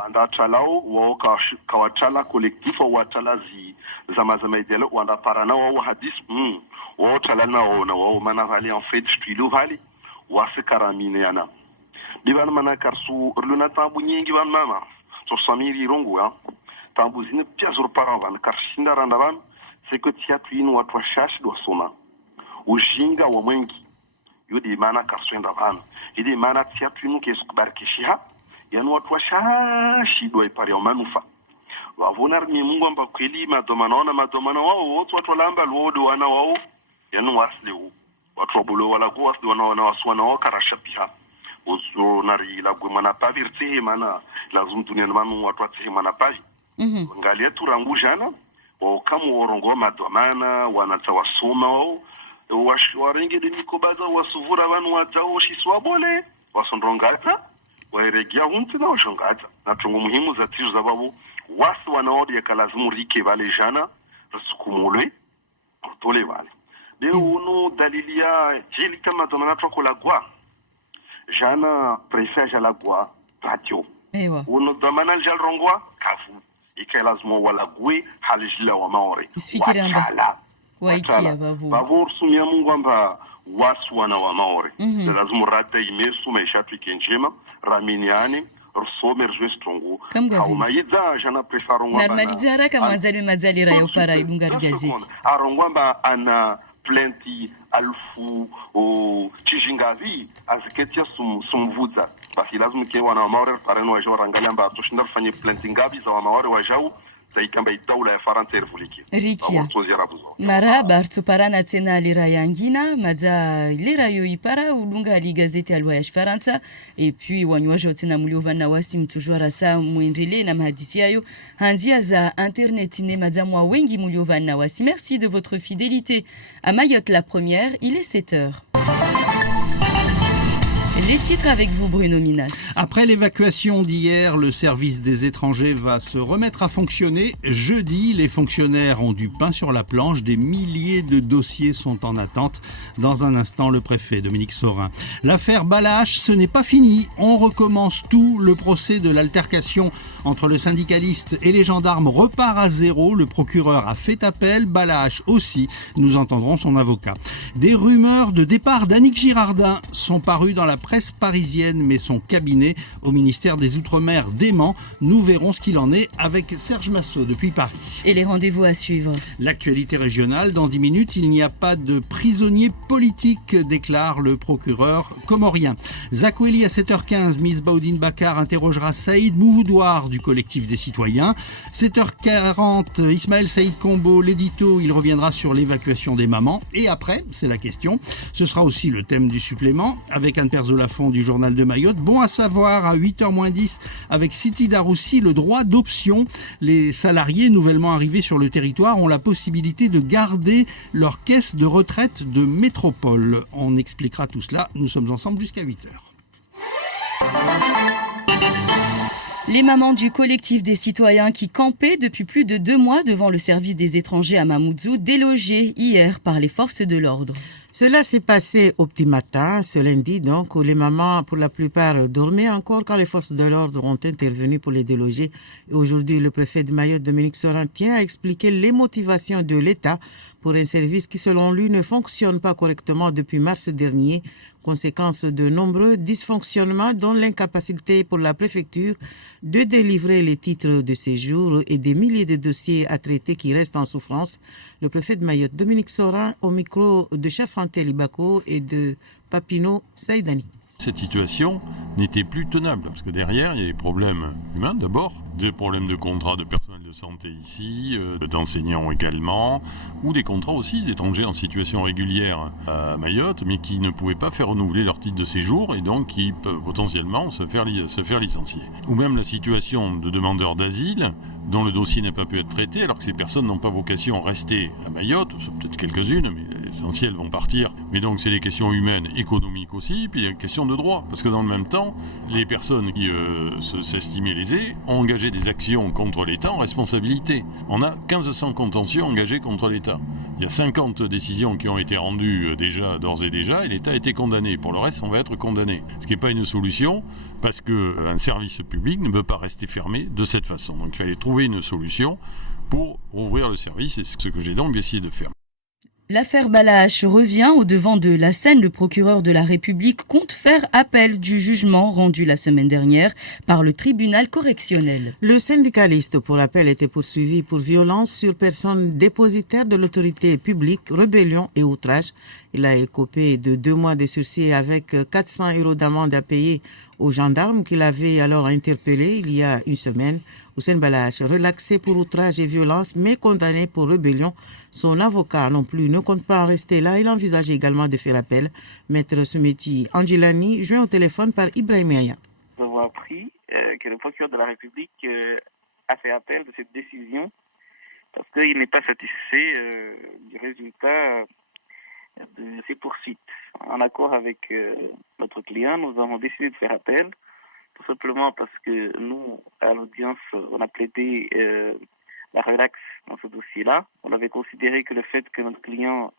anda talao wao kawatala kolektif wa watala zama idelo wanda parana wa hadis wao tala na wao mana vale en fait stilo vale wasikaramine yana biban mana karsu rluna tambu nyingi ban mama so samiri rongo ya tambu zine pia zur paravan karsinda randaban c'est que tia tuin wa twa shash do sona ujinga wa mwengi yodi mana karsu ndaban idi mana tia tuin ke sukbarkishiha yanu wa twa shash do ipari o manufa wa vonar mi mungu amba kweli madomana wao wote watu lamba lodo wana wao yanu waslewu watu bolo wala go wasle wana waswana wa karashapiha ozo nari la gwemana pavirte mana la zumtunia manu watu atse mana pavi ngalia turangu jana o kama orongo madomana wanatawasoma wao waringe de mikobaza wasuvura wanu watao shiswabole wasondrongata wairegia huntina ushangaza na chungu muhimu za tizo sababu wasi wanaodi yakalazimu rike vale jana rasukumulwe tole vale de uno dalili ya jili kama domana troko la gwa jana prefet la gwa patio uno domana jal rongwa kafu ikalazimu wala gwe halijila wa maore wakala waikia babu sumia mungu amba wasu wana wa maore lazima rata imesu maishatu ikenjema raminiani rusome rjwestrongu haumaidza jana prefarongwa normaliza haraka mazali rayo para ibunga gazeti arongwamba ana plenty alfu chijingavi aziketia sumvudza basi lazima ke wana wa maore pareno wajao rangalia mba tushinda fanye plenty ngavi za wa maore wajao zaikamba idaula ya faransa ervuliki rikia maraba artuparana tena lira yangina madza lira yo ipara ulunga li gazeti alwa ya faransa et puis wanywaje tena muliovana wasim toujours asa muendele na mahadisi yayo handia za internet ne madza mwa wengi muliovana wasi. Merci de votre fidélité à Mayotte la première, il est 7h. Les titres avec vous, Bruno Minas. Après l'évacuation d'hier, le service des étrangers va se remettre à fonctionner. Jeudi, les fonctionnaires ont du pain sur la planche. Des milliers de dossiers sont en attente. Dans un instant, le préfet Dominique Sorin. L'affaire Balache, ce n'est pas fini. On recommence tout. Le procès de l'altercation entre le syndicaliste et les gendarmes repart à zéro. Le procureur a fait appel. Balache aussi. Nous entendrons son avocat. Des rumeurs de départ d'Annick Girardin sont parues dans la presse parisienne, mais son cabinet au ministère des Outre-mer dément. Nous verrons ce qu'il en est avec Serge Massot depuis Paris. Et les rendez-vous à suivre. L'actualité régionale, dans 10 minutes, il n'y a pas de prisonniers politiques, déclare le procureur comorien. Zakweli à 7h15, Miss Baudine Bakar interrogera Saïd Mouhoudoir du collectif des citoyens. 7h40, Ismaël Saïd Combo, l'édito, il reviendra sur l'évacuation des mamans. Et après, c'est la question, ce sera aussi le thème du supplément avec Anne Perzola fond du journal de Mayotte. Bon à savoir à 8h-10 avec Siti Daroussi, le droit d'option. Les salariés nouvellement arrivés sur le territoire ont la possibilité de garder leur caisse de retraite de métropole. On expliquera tout cela. Nous sommes ensemble jusqu'à 8h. Les mamans du collectif des citoyens qui campaient depuis plus de 2 mois devant le service des étrangers à Mamoudzou, délogées hier par les forces de l'ordre. Cela s'est passé au petit matin, ce lundi donc, où les mamans, pour la plupart, dormaient encore quand les forces de l'ordre ont intervenu pour les déloger. Et aujourd'hui, le préfet de Mayotte, Dominique Sorin, tient à expliquer les motivations de l'État pour un service qui, selon lui, ne fonctionne pas correctement depuis mars dernier, conséquence de nombreux dysfonctionnements, dont l'incapacité pour la préfecture de délivrer les titres de séjour et des milliers de dossiers à traiter qui restent en souffrance. Le préfet de Mayotte, Dominique Sorin, au micro de Chafantel Ibako et de Papineau Saïdani. Cette situation n'était plus tenable, parce que derrière, il y a des problèmes humains d'abord, des problèmes de contrats de personnel de santé ici, d'enseignants également, ou des contrats aussi d'étrangers en situation régulière à Mayotte, mais qui ne pouvaient pas faire renouveler leur titre de séjour et donc qui peuvent potentiellement se faire licencier. Ou même la situation de demandeurs d'asile dont le dossier n'a pas pu être traité, alors que ces personnes n'ont pas vocation à rester à Mayotte, c'est peut-être quelques-unes, mais l'essentiel vont partir. Mais donc c'est des questions humaines, économiques aussi, puis il y a une question de droit, parce que dans le même temps, les personnes qui s'estimaient lésées ont engagé des actions contre l'État en responsabilité. On a 1500 contentieux engagés contre l'État. Il y a 50 décisions qui ont été rendues d'ores et déjà, et l'État a été condamné. Pour le reste, on va être condamné. Ce qui n'est pas une solution, parce qu'un service public ne peut pas rester fermé de cette façon. Donc il fallait trouver une solution pour rouvrir le service, et c'est ce que j'ai donc essayé de faire. L'affaire Balache revient au devant de la scène. Le procureur de la République compte faire appel du jugement rendu la semaine dernière par le tribunal correctionnel. Le syndicaliste pour l'appel était poursuivi pour violence sur personne dépositaire de l'autorité publique, rébellion et outrage. Il a écopé de 2 mois de sursis avec 400 € d'amende à payer aux gendarmes qu'il avait alors interpellé il y a une semaine. Hussein Balache, relaxé pour outrage et violence, mais condamné pour rébellion. Son avocat non plus ne compte pas en rester là. Il envisage également de faire appel. Maître Soumeti Angelani, joint au téléphone par Ibrahim Aya. Nous avons appris que le procureur de la République a fait appel de cette décision parce qu'il n'est pas satisfait du résultat de ces poursuites. En accord avec notre client, nous avons décidé de faire appel tout simplement parce que nous, à l'audience, on a plaidé la relaxe dans ce dossier-là. On avait considéré que le fait que notre client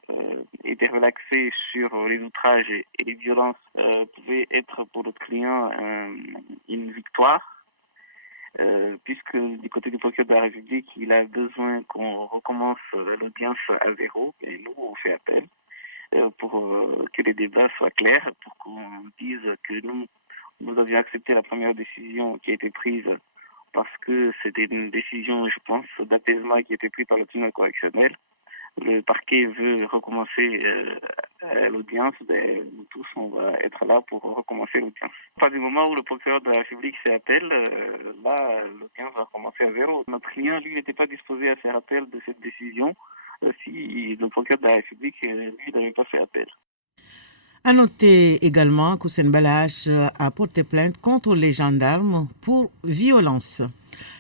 était relaxé sur les outrages et les violences pouvait être pour notre client une victoire, puisque du côté du procureur de la République, il a besoin qu'on recommence l'audience à zéro, et nous, on fait appel pour que les débats soient clairs, pour qu'on dise que nous avions accepté la première décision qui a été prise parce que c'était une décision, je pense, d'apaisement qui a été prise par le tribunal correctionnel. Le parquet veut recommencer l'audience, nous tous, on va être là pour recommencer l'audience. À partir du moment où le procureur de la République fait appel, là, l'audience va commencer à zéro. Notre client, lui, n'était pas disposé à faire appel de cette décision si le procureur de la République, lui, n'avait pas fait appel. À noter également qu'Houssen Balache a porté plainte contre les gendarmes pour violence.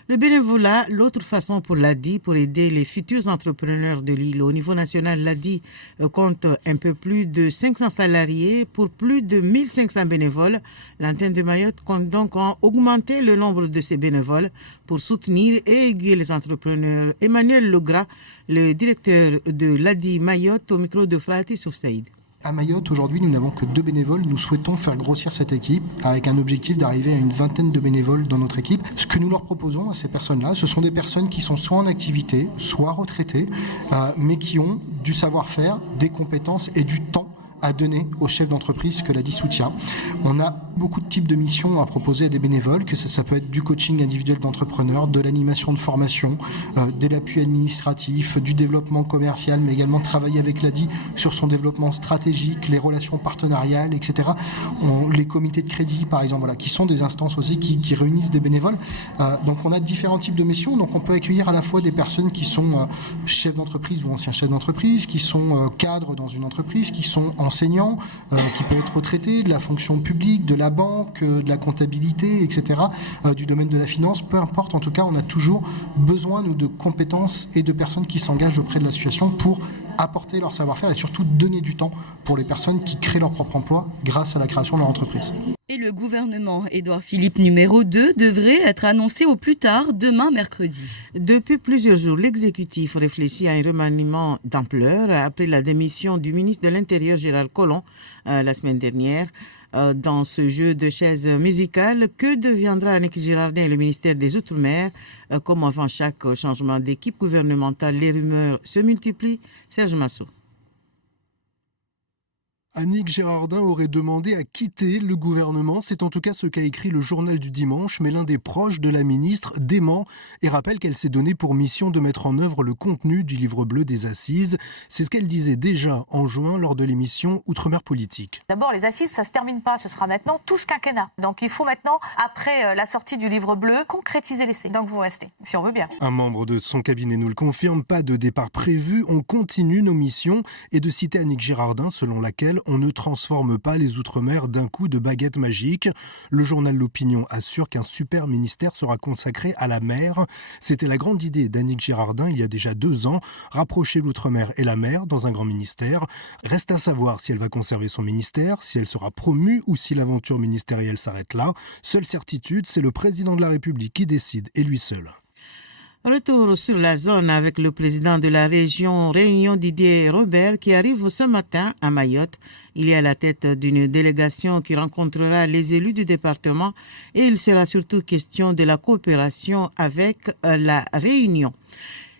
Le bénévolat, l'autre façon pour l'ADI pour aider les futurs entrepreneurs de l'île. Au niveau national, l'ADI compte un peu plus de 500 salariés pour plus de 1500 bénévoles. L'antenne de Mayotte compte donc augmenter le nombre de ces bénévoles pour soutenir et aiguiller les entrepreneurs. Emmanuel Legras, le directeur de l'ADI Mayotte, au micro de Frati Souf Saïd. À Mayotte, aujourd'hui, nous n'avons que 2 bénévoles. Nous souhaitons faire grossir cette équipe avec un objectif d'arriver à une vingtaine de bénévoles dans notre équipe. Ce que nous leur proposons à ces personnes-là, ce sont des personnes qui sont soit en activité, soit retraitées, mais qui ont du savoir-faire, des compétences et du temps à donner aux chefs d'entreprise que l'ADI soutient. On a beaucoup de types de missions à proposer à des bénévoles, que ça peut être du coaching individuel d'entrepreneurs, de l'animation de formation, de l'appui administratif, du développement commercial, mais également travailler avec l'ADI sur son développement stratégique, les relations partenariales, etc. Les comités de crédit, par exemple, voilà, qui sont des instances aussi qui réunissent des bénévoles. Donc on a différents types de missions. Donc on peut accueillir à la fois des personnes qui sont chefs d'entreprise ou anciens chefs d'entreprise, qui sont cadres dans une entreprise, qui sont enseignants, qui peuvent être retraités, de la fonction publique, de la banque, de la comptabilité, etc., du domaine de la finance, peu importe. En tout cas, on a toujours besoin, nous, de compétences et de personnes qui s'engagent auprès de l'association pour apporter leur savoir-faire et surtout donner du temps pour les personnes qui créent leur propre emploi grâce à la création de leur entreprise. Et le gouvernement Édouard Philippe numéro 2 devrait être annoncé au plus tard demain mercredi. Depuis plusieurs jours, l'exécutif réfléchit à un remaniement d'ampleur après la démission du ministre de l'Intérieur Gérald Collomb la semaine dernière. Dans ce jeu de chaises musicales, que deviendra Annick Girardin et le ministère des Outre-mer? Comme avant chaque changement d'équipe gouvernementale, les rumeurs se multiplient. Serge Massot. Annick Girardin aurait demandé à quitter le gouvernement. C'est en tout cas ce qu'a écrit le journal du dimanche, mais l'un des proches de la ministre dément et rappelle qu'elle s'est donnée pour mission de mettre en œuvre le contenu du livre bleu des Assises. C'est ce qu'elle disait déjà en juin lors de l'émission Outre-mer Politique. D'abord, les Assises, ça ne se termine pas. Ce sera maintenant tout ce quinquennat. Donc il faut maintenant, après la sortie du livre bleu, concrétiser l'essai. Donc vous restez, si on veut bien. Un membre de son cabinet nous le confirme, pas de départ prévu. On continue nos missions et de citer Annick Girardin selon laquelle on ne transforme pas les Outre-mer d'un coup de baguette magique. Le journal L'Opinion assure qu'un super ministère sera consacré à la mer. C'était la grande idée d'Annick Girardin il y a déjà 2 ans, rapprocher l'Outre-mer et la mer dans un grand ministère. Reste à savoir si elle va conserver son ministère, si elle sera promue ou si l'aventure ministérielle s'arrête là. Seule certitude, c'est le président de la République qui décide, et lui seul. Retour sur la zone avec le président de la région Réunion, Didier Robert, qui arrive ce matin à Mayotte. Il est à la tête d'une délégation qui rencontrera les élus du département et il sera surtout question de la coopération avec la Réunion.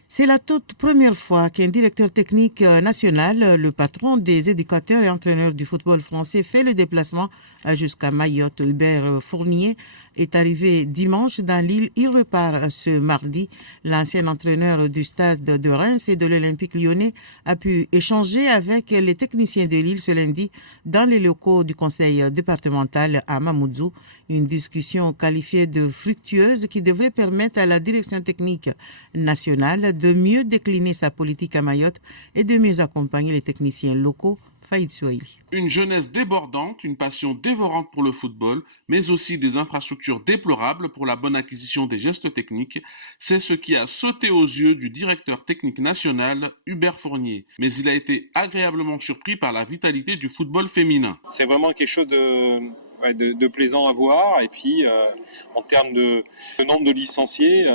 C'est la toute première fois qu'un directeur technique national, le patron des éducateurs et entraîneurs du football français, fait le déplacement jusqu'à Mayotte. Hubert Fournier est arrivé dimanche dans l'île. Il repart ce mardi. L'ancien entraîneur du stade de Reims et de l'Olympique lyonnais a pu échanger avec les techniciens de l'île ce lundi dans les locaux du conseil départemental à Mamoudzou. Une discussion qualifiée de fructueuse qui devrait permettre à la direction technique nationale de mieux décliner sa politique à Mayotte et de mieux accompagner les techniciens locaux. Faïd Souaïli. Une jeunesse débordante, une passion dévorante pour le football, mais aussi des infrastructures déplorables pour la bonne acquisition des gestes techniques, c'est ce qui a sauté aux yeux du directeur technique national, Hubert Fournier. Mais il a été agréablement surpris par la vitalité du football féminin. C'est vraiment quelque chose de plaisant à voir. Et puis, en termes de nombre de licenciés,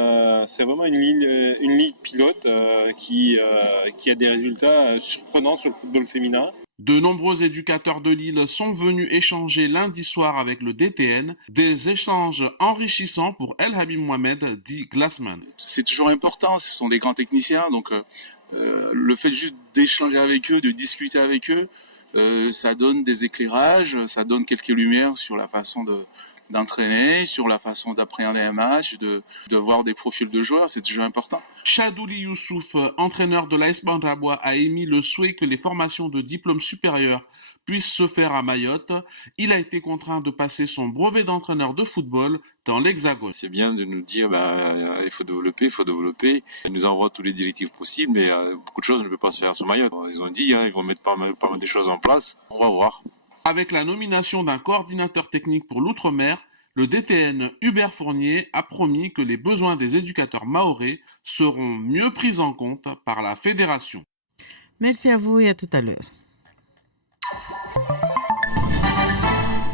c'est vraiment une ligue pilote qui a des résultats surprenants sur le football féminin. De nombreux éducateurs de Lille sont venus échanger lundi soir avec le DTN, des échanges enrichissants pour El Habib Mohamed, dit Glassman. C'est toujours important, ce sont des grands techniciens, donc le fait juste d'échanger avec eux, de discuter avec eux, ça donne des éclairages, ça donne quelques lumières sur la façon d'entraîner, sur la façon d'appréhender un match, de voir des profils de joueurs, c'est toujours important. Chadouli Youssouf, entraîneur de l'AS Bandaboua, a émis le souhait que les formations de diplôme supérieur puissent se faire à Mayotte. Il a été contraint de passer son brevet d'entraîneur de football dans l'Hexagone. C'est bien de nous dire il faut développer. Ils nous envoient toutes les directives possibles, mais beaucoup de choses ne peuvent pas se faire sur Mayotte. Ils ont dit ils vont mettre pas mal de choses en place. On va voir. Avec la nomination d'un coordinateur technique pour l'outre-mer, le DTN Hubert Fournier a promis que les besoins des éducateurs mahorais seront mieux pris en compte par la fédération. Merci à vous et à tout à l'heure.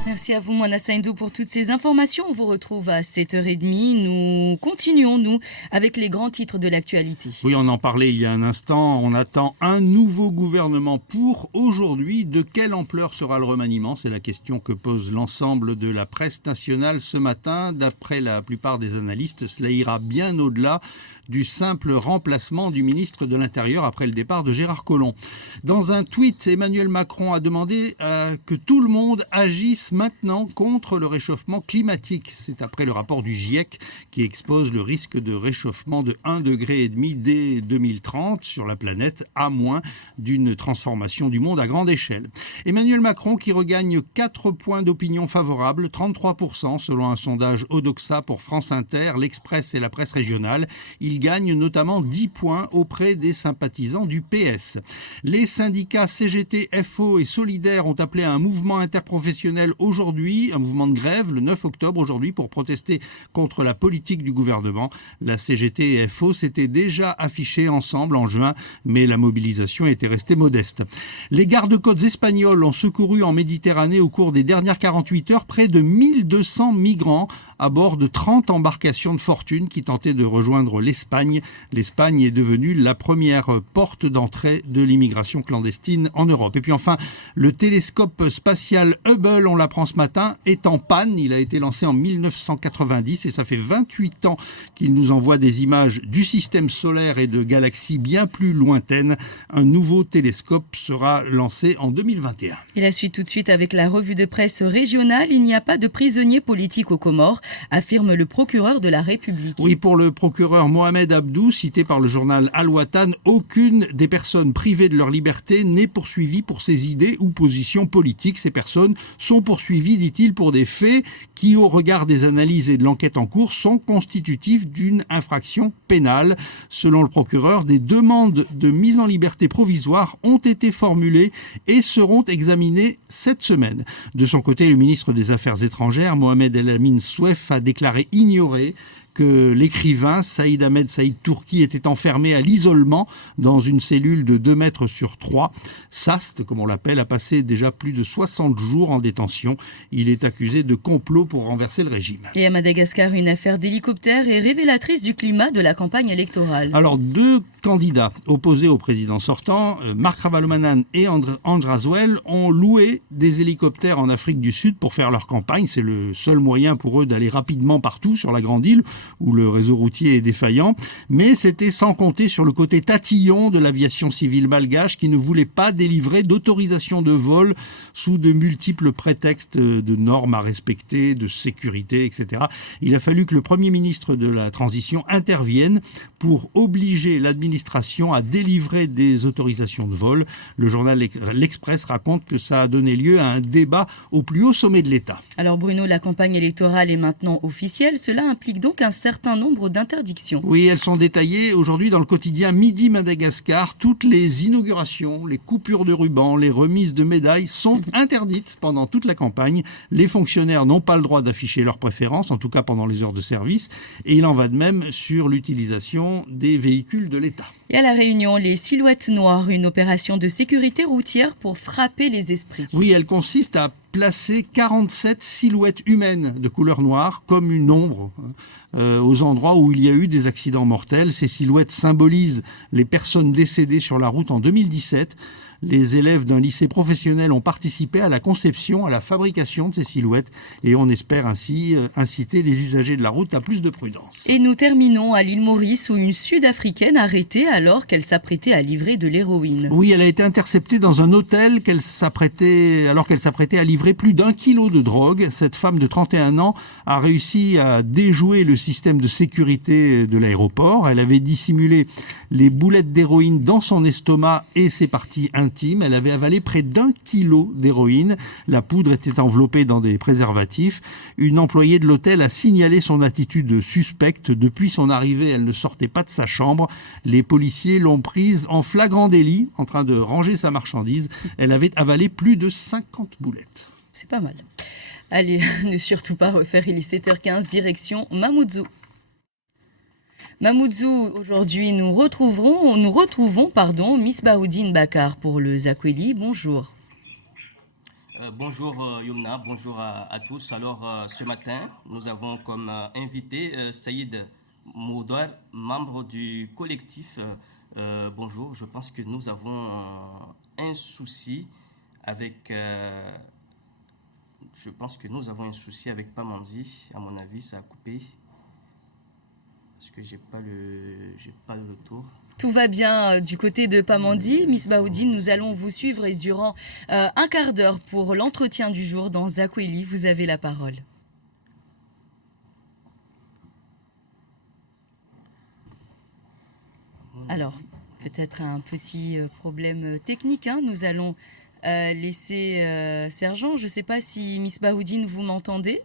Merci à vous, Moana Saindou, pour toutes ces informations. On vous retrouve à 7h30. Nous continuons, avec les grands titres de l'actualité. Oui, on en parlait il y a un instant. On attend un nouveau gouvernement pour aujourd'hui. De quelle ampleur sera le remaniement ? C'est la question que pose l'ensemble de la presse nationale ce matin. D'après la plupart des analystes, cela ira bien au-delà du simple remplacement du ministre de l'Intérieur après le départ de Gérard Collomb. Dans un tweet, Emmanuel Macron a demandé que tout le monde agisse maintenant contre le réchauffement climatique. C'est après le rapport du GIEC qui expose le risque de réchauffement de 1,5 degré dès 2030 sur la planète, à moins d'une transformation du monde à grande échelle. Emmanuel Macron qui regagne 4 points d'opinion favorable, 33% selon un sondage Odoxa pour France Inter, l'Express et la presse régionale. Il gagne notamment 10 points auprès des sympathisants du PS. Les syndicats CGT, FO et Solidaires ont appelé à un mouvement interprofessionnel aujourd'hui, un mouvement de grève le 9 octobre aujourd'hui pour protester contre la politique du gouvernement. La CGT et FO s'étaient déjà affichés ensemble en juin, mais la mobilisation était restée modeste. Les gardes-côtes espagnols ont secouru en Méditerranée au cours des dernières 48 heures près de 1200 migrants à bord de 30 embarcations de fortune qui tentaient de rejoindre l'Espagne. L'Espagne est devenue la première porte d'entrée de l'immigration clandestine en Europe. Et puis enfin, le télescope spatial Hubble, on l'apprend ce matin, est en panne. Il a été lancé en 1990 et ça fait 28 ans qu'il nous envoie des images du système solaire et de galaxies bien plus lointaines. Un nouveau télescope sera lancé en 2021. Et la suite tout de suite avec la revue de presse régionale. Il n'y a pas de prisonniers politiques aux Comores, affirme le procureur de la République. Oui, pour le procureur Mohamed Abdou, cité par le journal Al-Watan, aucune des personnes privées de leur liberté n'est poursuivie pour ses idées ou positions politiques. Ces personnes sont poursuivies, dit-il, pour des faits qui, au regard des analyses et de l'enquête en cours, sont constitutifs d'une infraction pénale. Selon le procureur, des demandes de mise en liberté provisoire ont été formulées et seront examinées cette semaine. De son côté, le ministre des Affaires étrangères, Mohamed El Amin Souef, a déclaré ignorer que l'écrivain Saïd Ahmed Saïd Tourki était enfermé à l'isolement dans une cellule de 2 mètres sur 3. SAST, comme on l'appelle, a passé déjà plus de 60 jours en détention. Il est accusé de complot pour renverser le régime. Et à Madagascar, une affaire d'hélicoptère est révélatrice du climat de la campagne électorale. Alors, 2 candidats opposés au président sortant, Marc Ravalomanan et Andrazouel, ont loué des hélicoptères en Afrique du Sud pour faire leur campagne. C'est le seul moyen pour eux d'aller rapidement partout sur la grande île où le réseau routier est défaillant. Mais c'était sans compter sur le côté tatillon de l'aviation civile malgache qui ne voulait pas délivrer d'autorisation de vol sous de multiples prétextes de normes à respecter, de sécurité, etc. Il a fallu que le Premier ministre de la transition intervienne pour obliger l'administration à délivrer des autorisations de vol. Le journal L'Express raconte que ça a donné lieu à un débat au plus haut sommet de l'État. Alors Bruno, la campagne électorale est maintenant officielle. Cela implique donc un certain nombre d'interdictions. Oui, elles sont détaillées aujourd'hui dans le quotidien Midi Madagascar. Toutes les inaugurations, les coupures de ruban, les remises de médailles sont interdites pendant toute la campagne. Les fonctionnaires n'ont pas le droit d'afficher leurs préférences, en tout cas pendant les heures de service. Et il en va de même sur l'utilisation des véhicules de l'État. Et à La Réunion, les silhouettes noires, une opération de sécurité routière pour frapper les esprits. Oui, elle consiste à placer 47 silhouettes humaines de couleur noire comme une ombre aux endroits où il y a eu des accidents mortels. Ces silhouettes symbolisent les personnes décédées sur la route en 2017. Les élèves d'un lycée professionnel ont participé à la conception, à la fabrication de ces silhouettes et on espère ainsi inciter les usagers de la route à plus de prudence. Et nous terminons à l'île Maurice où une Sud-Africaine arrêtée alors qu'elle s'apprêtait à livrer de l'héroïne. Oui, elle a été interceptée dans un hôtel alors qu'elle s'apprêtait à livrer plus d'1 kilo de drogue. Cette femme de 31 ans a réussi à déjouer le système de sécurité de l'aéroport. Elle avait dissimulé les boulettes d'héroïne dans son estomac et ses parties intimes. Elle avait avalé près d'1 kilo d'héroïne. La poudre était enveloppée dans des préservatifs. Une employée de l'hôtel a signalé son attitude suspecte. Depuis son arrivée, elle ne sortait pas de sa chambre. Les policiers l'ont prise en flagrant délit, en train de ranger sa marchandise. Elle avait avalé plus de 50 boulettes. C'est pas mal. Allez, ne surtout pas refaire, il est 7h15, direction Mamoudzou. Mamoudzou, aujourd'hui nous retrouvons Miss Baoudine Bakar pour le Zakweli. Bonjour. Bonjour Yumna, bonjour à tous. Alors ce matin, nous avons comme invité Saïd Moudouar, membre du collectif. Bonjour, je pense que nous avons un souci avec... Pamandzi. À mon avis, ça a coupé. Parce que j'ai pas le retour. Tout va bien du côté de Pamandzi. Miss Baoudine, nous allons vous suivre et durant un quart d'heure pour l'entretien du jour dans Zakweli. Vous avez la parole. Alors, peut-être un petit problème technique. Nous allons laisser Sergent. Je ne sais pas si Miss Baoudine, vous m'entendez.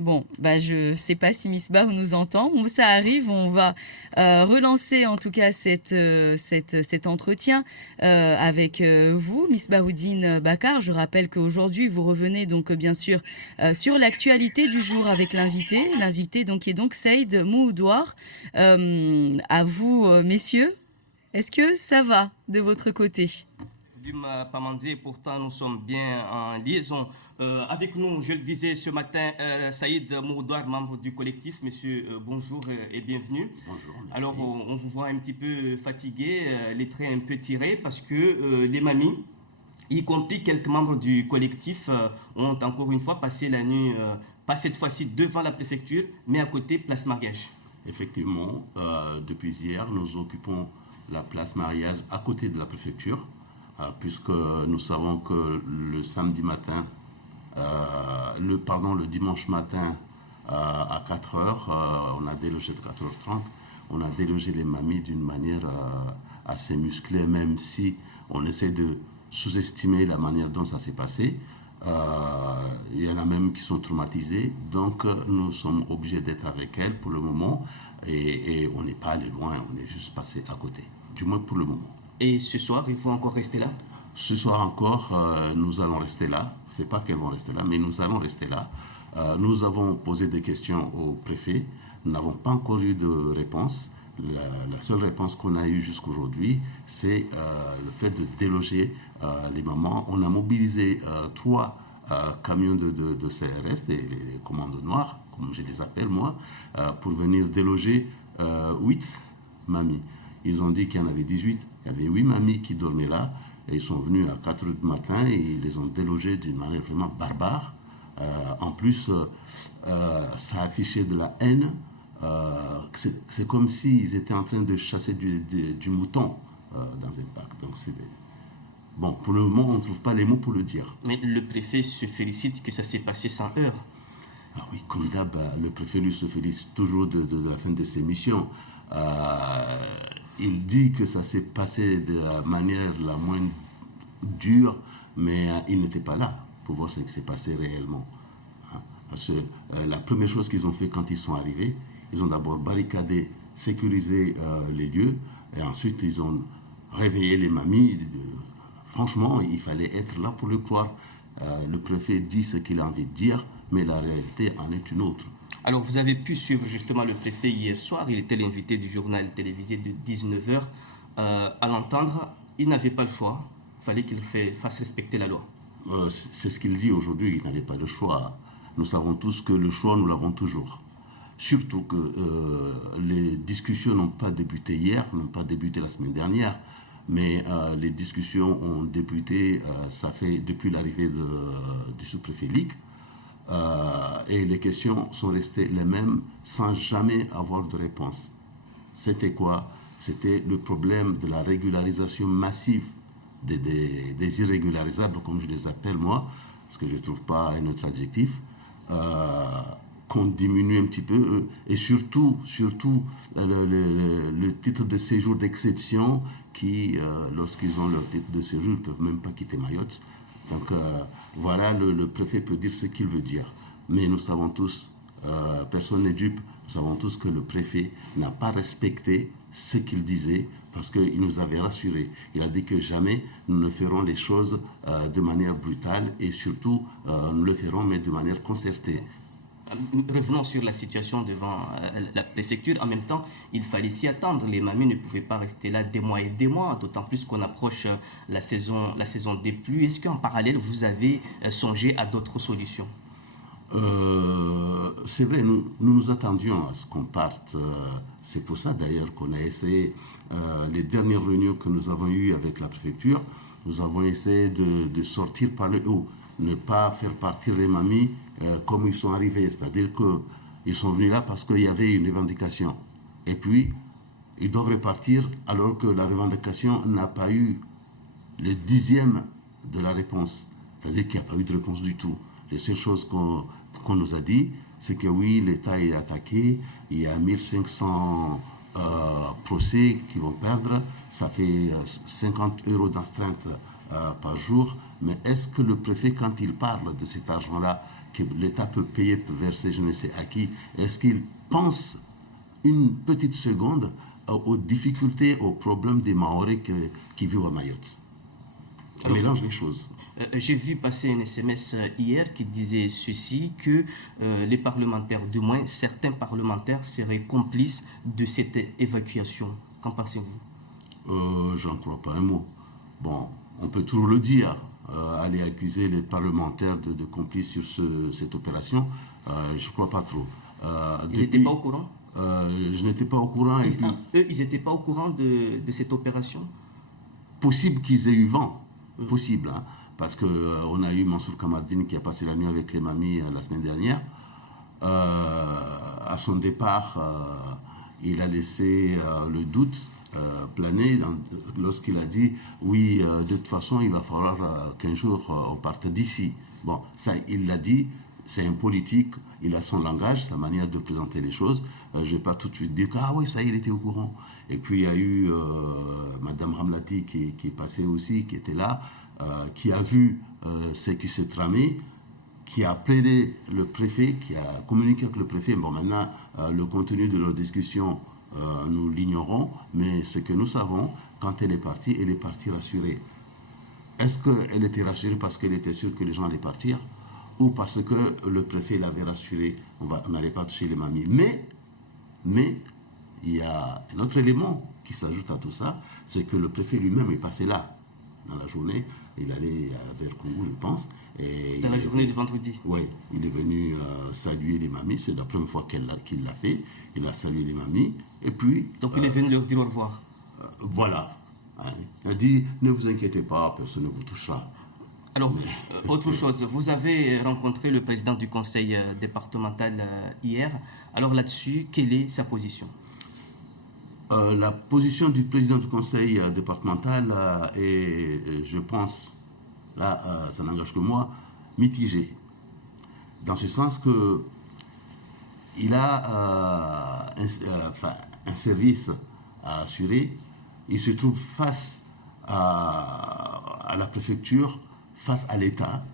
Bon, je ne sais pas si Miss Bao nous entend. Ça arrive, on va relancer en tout cas cet entretien avec vous, Miss Baoudine Bakar. Je rappelle qu'aujourd'hui, vous revenez donc bien sûr sur l'actualité du jour avec l'invité. L'invité donc est donc Saïd Moudouar. À vous, messieurs, est-ce que ça va de votre côté ? Pamandzi, pourtant nous sommes bien en liaison avec nous. Je le disais ce matin, Saïd Moudouar, membre du collectif. Monsieur, bonjour et bienvenue. Bonjour. Merci. Alors on vous voit un petit peu fatigué, les traits un peu tirés parce que les mamies, y compris quelques membres du collectif, ont encore une fois passé la nuit, pas cette fois-ci devant la préfecture, mais à côté, place Mariage. Effectivement, depuis hier, nous occupons la place Mariage à côté de la préfecture. Puisque nous savons que le samedi matin, le dimanche matin à 4h, on a délogé de 4h30, on a délogé les mamies d'une manière assez musclée, même si on essaie de sous-estimer la manière dont ça s'est passé. Il y en a même qui sont traumatisés, donc nous sommes obligés d'être avec elles pour le moment et on n'est pas allé loin, on est juste passé à côté, du moins pour le moment. Et ce soir, il faut encore rester là ? Ce soir encore, nous allons rester là. Ce n'est pas qu'elles vont rester là, mais nous allons rester là. Nous avons posé des questions au préfet. Nous n'avons pas encore eu de réponse. La seule réponse qu'on a eue jusqu'aujourd'hui, c'est le fait de déloger les mamans. On a mobilisé 3 camions de CRS, les commandos noirs, comme je les appelle moi, pour venir déloger 8 mamies. Ils ont dit qu'il y en avait 18. Il y avait 8 mamies qui dormaient là. Et ils sont venus à 4h du matin et ils les ont délogées d'une manière vraiment barbare. En plus, ça affichait de la haine. C'est comme s'ils étaient en train de chasser du mouton dans un parc. Donc bon, pour le moment, on ne trouve pas les mots pour le dire. Mais le préfet se félicite que ça s'est passé sans heurts. Ah oui, comme d'hab, le préfet lui se félicite toujours de la fin de ses missions. Il dit que ça s'est passé de la manière la moins dure, mais il n'était pas là pour voir ce qui s'est passé réellement. Parce que la première chose qu'ils ont fait quand ils sont arrivés, ils ont d'abord barricadé, sécurisé les lieux, et ensuite ils ont réveillé les mamies. Franchement, il fallait être là pour le croire. Le préfet dit ce qu'il a envie de dire, mais la réalité en est une autre. Alors, vous avez pu suivre justement le préfet hier soir. Il était l'invité du journal télévisé de 19h. À l'entendre, il n'avait pas le choix. Il fallait qu'il fasse respecter la loi. C'est ce qu'il dit aujourd'hui, il n'avait pas le choix. Nous savons tous que le choix, nous l'avons toujours. Surtout que les discussions n'ont pas débuté hier, n'ont pas débuté la semaine dernière, mais les discussions ont débuté, ça fait depuis l'arrivée du sous-préfet Lick, et les questions sont restées les mêmes sans jamais avoir de réponse. C'était quoi? C'était le problème de la régularisation massive des irrégularisables, comme je les appelle moi, parce que je ne trouve pas un autre adjectif, qu'on diminue un petit peu, et surtout le titre de séjour d'exception qui, lorsqu'ils ont leur titre de séjour, ne peuvent même pas quitter Mayotte. Donc voilà, le préfet peut dire ce qu'il veut dire. Mais nous savons tous, personne n'est dupe, nous savons tous que le préfet n'a pas respecté ce qu'il disait, parce qu'il nous avait rassurés. Il a dit que jamais nous ne ferons les choses de manière brutale, et surtout nous le ferons, mais de manière concertée. Revenons sur la situation devant la préfecture. En même temps, il fallait s'y attendre. Les mamies ne pouvaient pas rester là des mois et des mois, d'autant plus qu'on approche la saison des pluies. Est-ce qu'en parallèle, vous avez songé à d'autres solutions? C'est vrai, nous attendions à ce qu'on parte. C'est pour ça d'ailleurs qu'on a essayé, les dernières réunions que nous avons eues avec la préfecture, nous avons essayé de sortir par le haut, ne pas faire partir les mamies comme ils sont arrivés. C'est-à-dire qu'ils sont venus là parce qu'il y avait une revendication. Et puis, ils doivent repartir alors que la revendication n'a pas eu le 10e de la réponse. C'est-à-dire qu'il n'y a pas eu de réponse du tout. Les seules choses qu'on nous a dit, c'est que oui, l'État est attaqué, il y a 1500 procès qui vont perdre, ça fait 50 € d'astreinte par jour. Mais est-ce que le préfet, quand il parle de cet argent-là, que l'État peut payer, peut verser, je ne sais à qui, est-ce qu'il pense une petite seconde aux difficultés, aux problèmes des Mahorais qui vivent à Mayotte? On mélange les choses. J'ai vu passer un SMS hier qui disait ceci, que les parlementaires, du moins certains parlementaires, seraient complices de cette évacuation. Qu'en pensez-vous? J'en crois pas un mot. Bon, on peut toujours le dire, aller accuser les parlementaires de complices sur cette opération, je ne crois pas trop. Ils n'étaient pas au courant? Je n'étais pas au courant. Eux, ils n'étaient pas au courant de cette opération? Possible qu'ils aient eu vent. Possible, hein, parce qu'on a eu Mansour Kamardine qui a passé la nuit avec les mamies la semaine dernière. À son départ, il a laissé le doute planer lorsqu'il a dit oui, de toute façon, il va falloir qu'un jour on parte d'ici. Bon, ça, il l'a dit, c'est un politique, il a son langage, sa manière de présenter les choses. Je ne vais pas tout de suite dire que, ah oui, ça, il était au courant. Et puis il y a eu Madame Ramlati qui est passée aussi, qui était là, qui a vu ce qui se tramait, qui a plaidé le préfet, qui a communiqué avec le préfet. Bon, maintenant, le contenu de leur discussion, nous l'ignorons, mais ce que nous savons, quand elle est partie rassurée. Est-ce qu'elle était rassurée parce qu'elle était sûre que les gens allaient partir, ou parce que le préfet l'avait rassurée, on n'allait pas toucher les mamies? Mais il y a un autre élément qui s'ajoute à tout ça, c'est que le préfet lui-même est passé là, dans la journée. Il allait vers Congo, je pense. Et dans la journée de vendredi? Oui, il est venu saluer les mamies. C'est la première fois qu'il l'a fait. Il a salué les mamies. Et puis... Donc il est venu leur dire au revoir? Voilà. Hein. Il a dit, ne vous inquiétez pas, personne ne vous touchera. Alors, autre chose, vous avez rencontré le président du conseil départemental hier. Alors là-dessus, quelle est sa position? La position du président du conseil départemental est, je pense, là, ça n'engage que moi, mitigée. Dans ce sens que il a un service à assurer. Il se trouve face à la préfecture, face à l'État,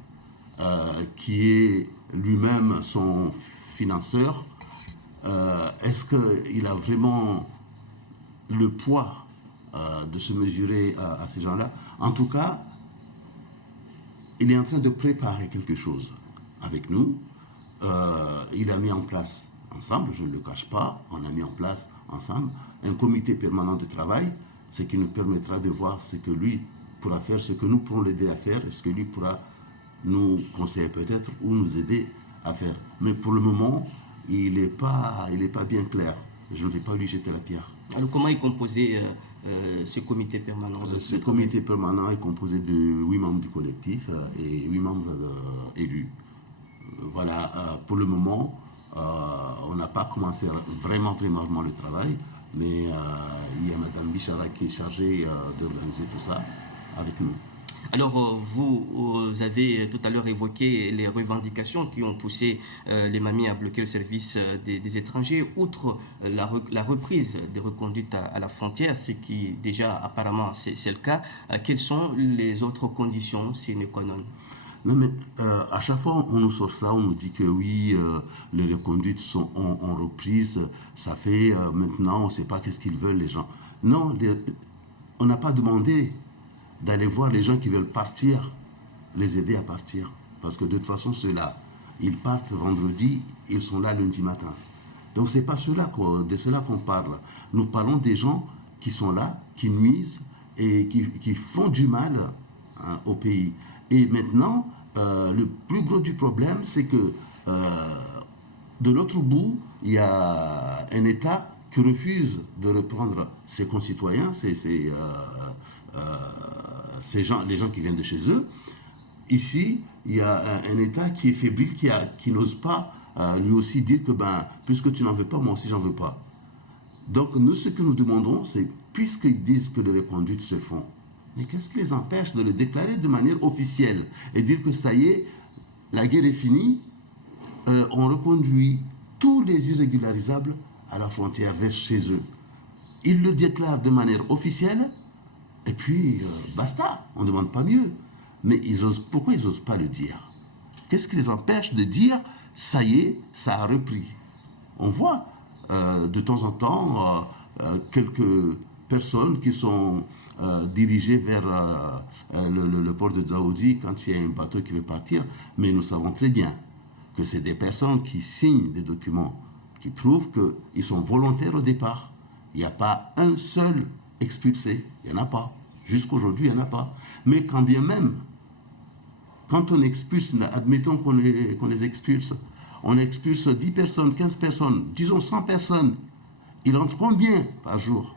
qui est lui-même son financeur. Est-ce qu'il a vraiment le poids de se mesurer à ces gens-là? En tout cas, il est en train de préparer quelque chose avec nous. Il a mis en place ensemble, je ne le cache pas, on a mis en place ensemble un comité permanent de travail, ce qui nous permettra de voir ce que lui pourra faire, ce que nous pourrons l'aider à faire, et ce que lui pourra nous conseiller peut-être ou nous aider à faire. Mais pour le moment, il n'est pas bien clair. Je ne vais pas lui jeter la pierre. Alors comment est composé ce comité permanent? Ce comité permanent est composé de 8 membres du collectif et 8 membres élus. Voilà, pour le moment, on n'a pas commencé vraiment le travail, mais il y a Mme Bichara qui est chargée d'organiser tout ça avec nous. Alors, vous avez tout à l'heure évoqué les revendications qui ont poussé les mamies à bloquer le service des étrangers. Outre la reprise des reconduites à la frontière, ce qui déjà apparemment c'est le cas, quelles sont les autres conditions sine qua non? Non, mais à chaque fois on nous sort ça, on nous dit que oui, les reconduites sont en reprise, ça fait maintenant on ne sait pas qu'est-ce qu'ils veulent les gens. Non, on n'a pas demandé d'aller voir les gens qui veulent partir, les aider à partir. Parce que de toute façon, ceux-là, ils partent vendredi, ils sont là lundi matin. Donc ce n'est pas de cela qu'on parle. Nous parlons des gens qui sont là, qui nuisent et qui font du mal au pays. Et maintenant, le plus gros du problème, c'est que de l'autre bout, il y a un État qui refuse de reprendre ses concitoyens, les gens qui viennent de chez eux. Ici, il y a un État qui est fébrile, qui n'ose pas lui aussi dire que puisque tu n'en veux pas, moi aussi j'en veux pas. Donc nous, ce que nous demandons, c'est, puisqu'ils disent que les reconduites se font, mais qu'est-ce qui les empêche de le déclarer de manière officielle et dire que ça y est, la guerre est finie, on reconduit tous les irrégularisables à la frontière vers chez eux. Ils le déclarent de manière officielle, et puis basta, on ne demande pas mieux. Mais pourquoi ils n'osent pas le dire? Qu'est-ce qui les empêche de dire, ça y est, ça a repris? On voit de temps en temps quelques personnes qui sont dirigées vers le port de Dzaoudzi quand il y a un bateau qui veut partir, mais nous savons très bien que c'est des personnes qui signent des documents qui prouvent qu'ils sont volontaires au départ. Il n'y a pas un seul expulsé, il n'y en a pas. Jusqu'aujourd'hui, il n'y en a pas. Mais quand bien même, quand on expulse, admettons qu'on les expulse, on expulse 10 personnes, 15 personnes, disons 100 personnes, il entre combien par jour?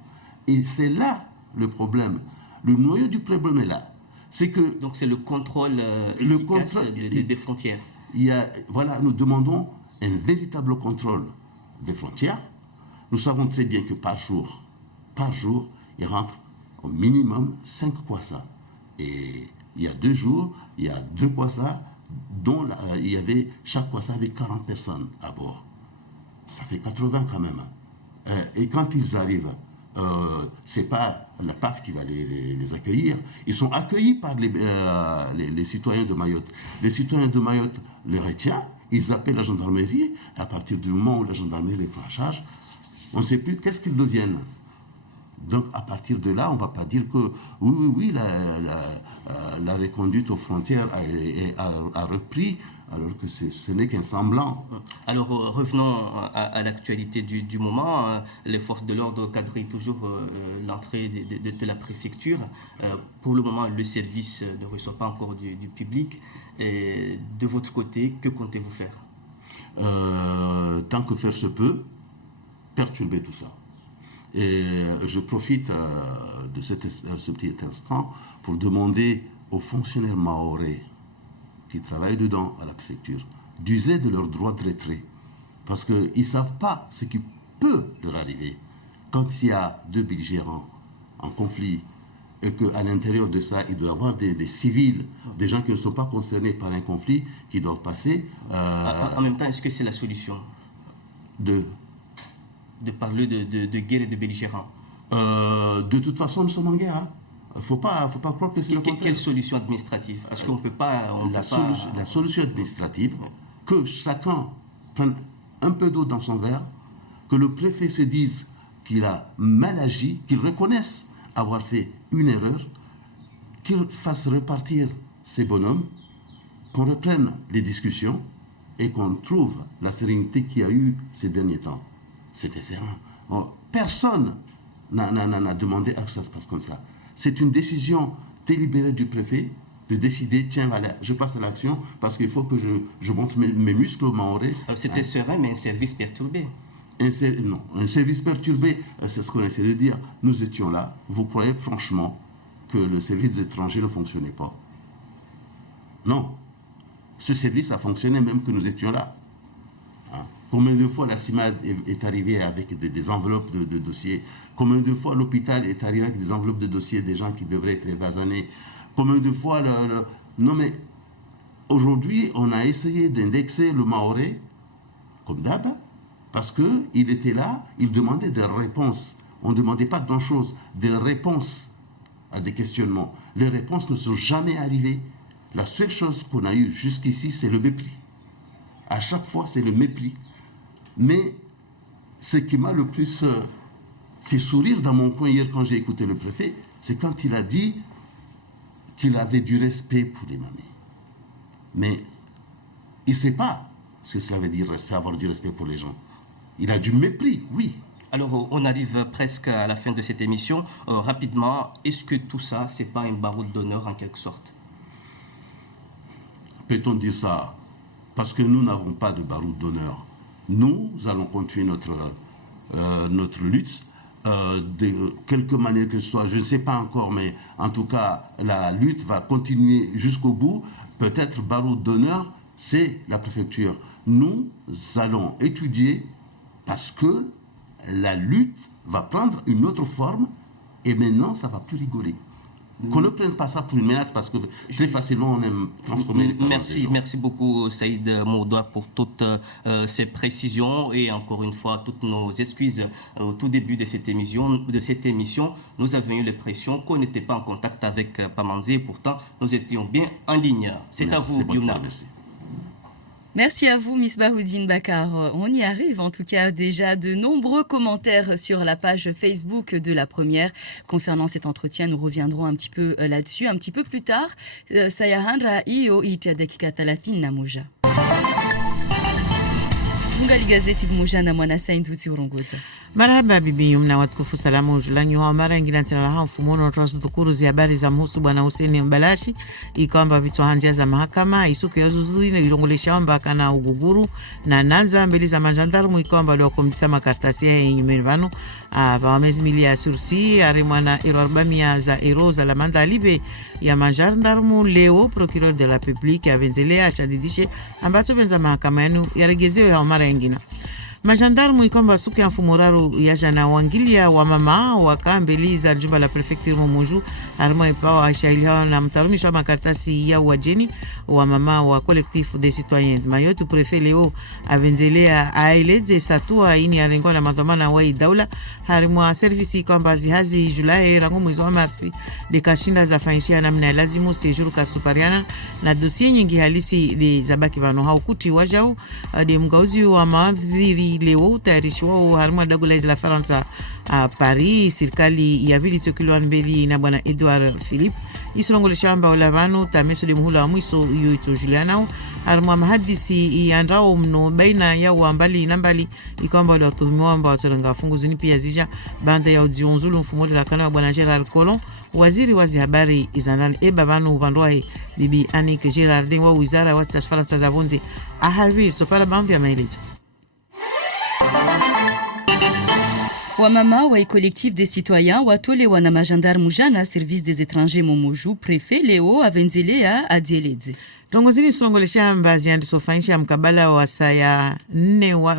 Et c'est là le problème. Le noyau du problème est là. C'est que... Donc c'est le contrôle efficace des frontières. Voilà, nous demandons un véritable contrôle des frontières. Nous savons très bien que par jour, il rentre au minimum 5 Kwassa. Et il y a 2 jours, il y a 2 Kwassa dont chaque Kwassa avait 40 personnes à bord. Ça fait 80 quand même. Et quand ils arrivent, c'est pas la PAF qui va les accueillir. Ils sont accueillis par les citoyens de Mayotte. Les citoyens de Mayotte les retiennent, ils appellent la gendarmerie. À partir du moment où la gendarmerie les prend en charge, on ne sait plus qu'est-ce qu'ils deviennent. Donc à partir de là, on ne va pas dire que oui, la reconduite aux frontières a repris, alors que ce n'est qu'un semblant. Alors revenons à l'actualité du moment. Les forces de l'ordre quadrillent toujours l'entrée de la préfecture. Pour le moment, le service ne reçoit pas encore du public. Et de votre côté, que comptez-vous faire? Tant que faire se peut, perturber tout ça. Et je profite de ce petit instant pour demander aux fonctionnaires mahorais qui travaillent dedans à la préfecture d'user de leur droit de retrait. Parce qu'ils ne savent pas ce qui peut leur arriver. Quand il y a 2 belligérants en conflit et qu'à l'intérieur de ça, il doit y avoir des civils, des gens qui ne sont pas concernés par un conflit, qui doivent passer... En même temps, est-ce que c'est la solution de parler de guerre et de belligérants? De toute façon, nous sommes en guerre. Il ne faut pas croire que c'est le contraire. Quelle solution administrative? Parce qu'on ne peut pas... La solution administrative, que chacun prenne un peu d'eau dans son verre, que le préfet se dise qu'il a mal agi, qu'il reconnaisse avoir fait une erreur, qu'il fasse repartir ces bonhommes, qu'on reprenne les discussions et qu'on trouve la sérénité qu'il y a eu ces derniers temps, c'était serein. Personne n'a demandé à ce que ça se passe comme ça. C'est une décision délibérée du préfet de décider, tiens, voilà, je passe à l'action parce qu'il faut que je montre mes muscles mahorais. Alors c'était serein, mais un service perturbé. Non, un service perturbé, c'est ce qu'on essaie de dire. Nous étions là. Vous croyez franchement que le service des étrangers ne fonctionnait pas? Non. Ce service a fonctionné même que nous étions là. Combien de fois la CIMAD est arrivée avec des enveloppes de dossiers? Combien de fois l'hôpital est arrivé avec des enveloppes de dossiers des gens qui devraient être évasés? Combien de fois Non mais, aujourd'hui, on a essayé d'indexer le mahorais, comme d'hab, parce qu'il était là, il demandait des réponses. On ne demandait pas grand-chose, des réponses à des questionnements. Les réponses ne sont jamais arrivées. La seule chose qu'on a eue jusqu'ici, c'est le mépris. À chaque fois, c'est le mépris. Mais ce qui m'a le plus fait sourire dans mon coin hier quand j'ai écouté le préfet, c'est quand il a dit qu'il avait du respect pour les mamies. Mais il ne sait pas ce que ça veut dire avoir du respect pour les gens. Il a du mépris, oui. Alors, on arrive presque à la fin de cette émission. Rapidement, est-ce que tout ça, c'est pas un baroud d'honneur en quelque sorte? Peut-on dire ça? Parce que nous n'avons pas de baroud d'honneur. Nous allons continuer notre lutte de quelque manière que ce soit. Je ne sais pas encore, mais en tout cas, la lutte va continuer jusqu'au bout. Peut-être baroud d'honneur, c'est la préfecture. Nous allons étudier parce que la lutte va prendre une autre forme et maintenant, ça ne va plus rigoler. Qu'on ne prenne pas ça pour une menace parce que très facilement on aime transformer les paroles. Merci beaucoup Saïd Moudoir pour toutes ces précisions et encore une fois toutes nos excuses au tout début de cette émission. Nous avions eu l'impression qu'on n'était pas en contact avec Pamanzé et pourtant nous étions bien en ligne. C'est à vous Youna. Merci à vous, Miss Bahoudine Bakar. On y arrive, en tout cas, déjà de nombreux commentaires sur la page Facebook de la première. Concernant cet entretien, nous reviendrons un petit peu là-dessus, un petit peu plus tard. Sayahandra iyo ita dakika 30 na moja. Fungali gazeti moja na mwana Sainduti urongoza. Marhaba bibi Yumna watukufu, salamu ujulanyi wa mara ingine tena la mfumono tunashukuru zi habari za mhusu bwana Hussein Mbalashi ikamba vitwahanzia za mahakama isuku ya zuzuini ilongolesha omba kana uguguru na naza mbele za majandarmu ikamba leo komdisa makartasi ya nyumervano ba mezi milia sursi arimwana 400 za euro za la manda libe ya majandarmu leo procureur de la République avenzelea ashadidishe ambacho benza mahakama yanu yaregezewe ya mara ingine. Majandarmu ikomba suku ya mfumuraru ya jana wangilia wa mama wakambeliza jumba la prefecture Momoju harimo ipawa shailiha na mtarumisho wa makartasi ya wajeni wa mama wa collectif des citoyens Mayotte. Prefet leo avenzelea aeleze satua ini arengo na madhamana wa daula harimo service ikomba zihazi Julai rango mwezi wa Marsi de kashinda za fainshia namna lazimu sejuru kasupariana na dossier nyingi halisi de zabaki vano haukuti wajau de mgauzi wa mawaziri leo tayarishwa harima dagula la Faransa Paris. Serikali ya vili tsokilwa mbeli na bwana Edouard Philippe isilongolesha amba wala vanu tameso de muhula wa mwiso iyo ito Juliana harima mahadisi yandrao mno baina ya wambali na mbali ikamba wale watuhumiwa amba watolanga funguzini pia zija banda ya udionzulu mfumo la kana bwana Gerard Collomb waziri wazi habari izandani eba vanu vandoahe bibi Annick Girardin wa wizara wa Faransa za bonze ahavir topala bandi ya maelezo. Wamama wa collectif des citoyens watole wana majandarmu jana service des étrangers Momoju préfet Leo avenzelea adieledze. Tongozini songolesha mbazi andi sofanisha mkabala wa saya 4 wa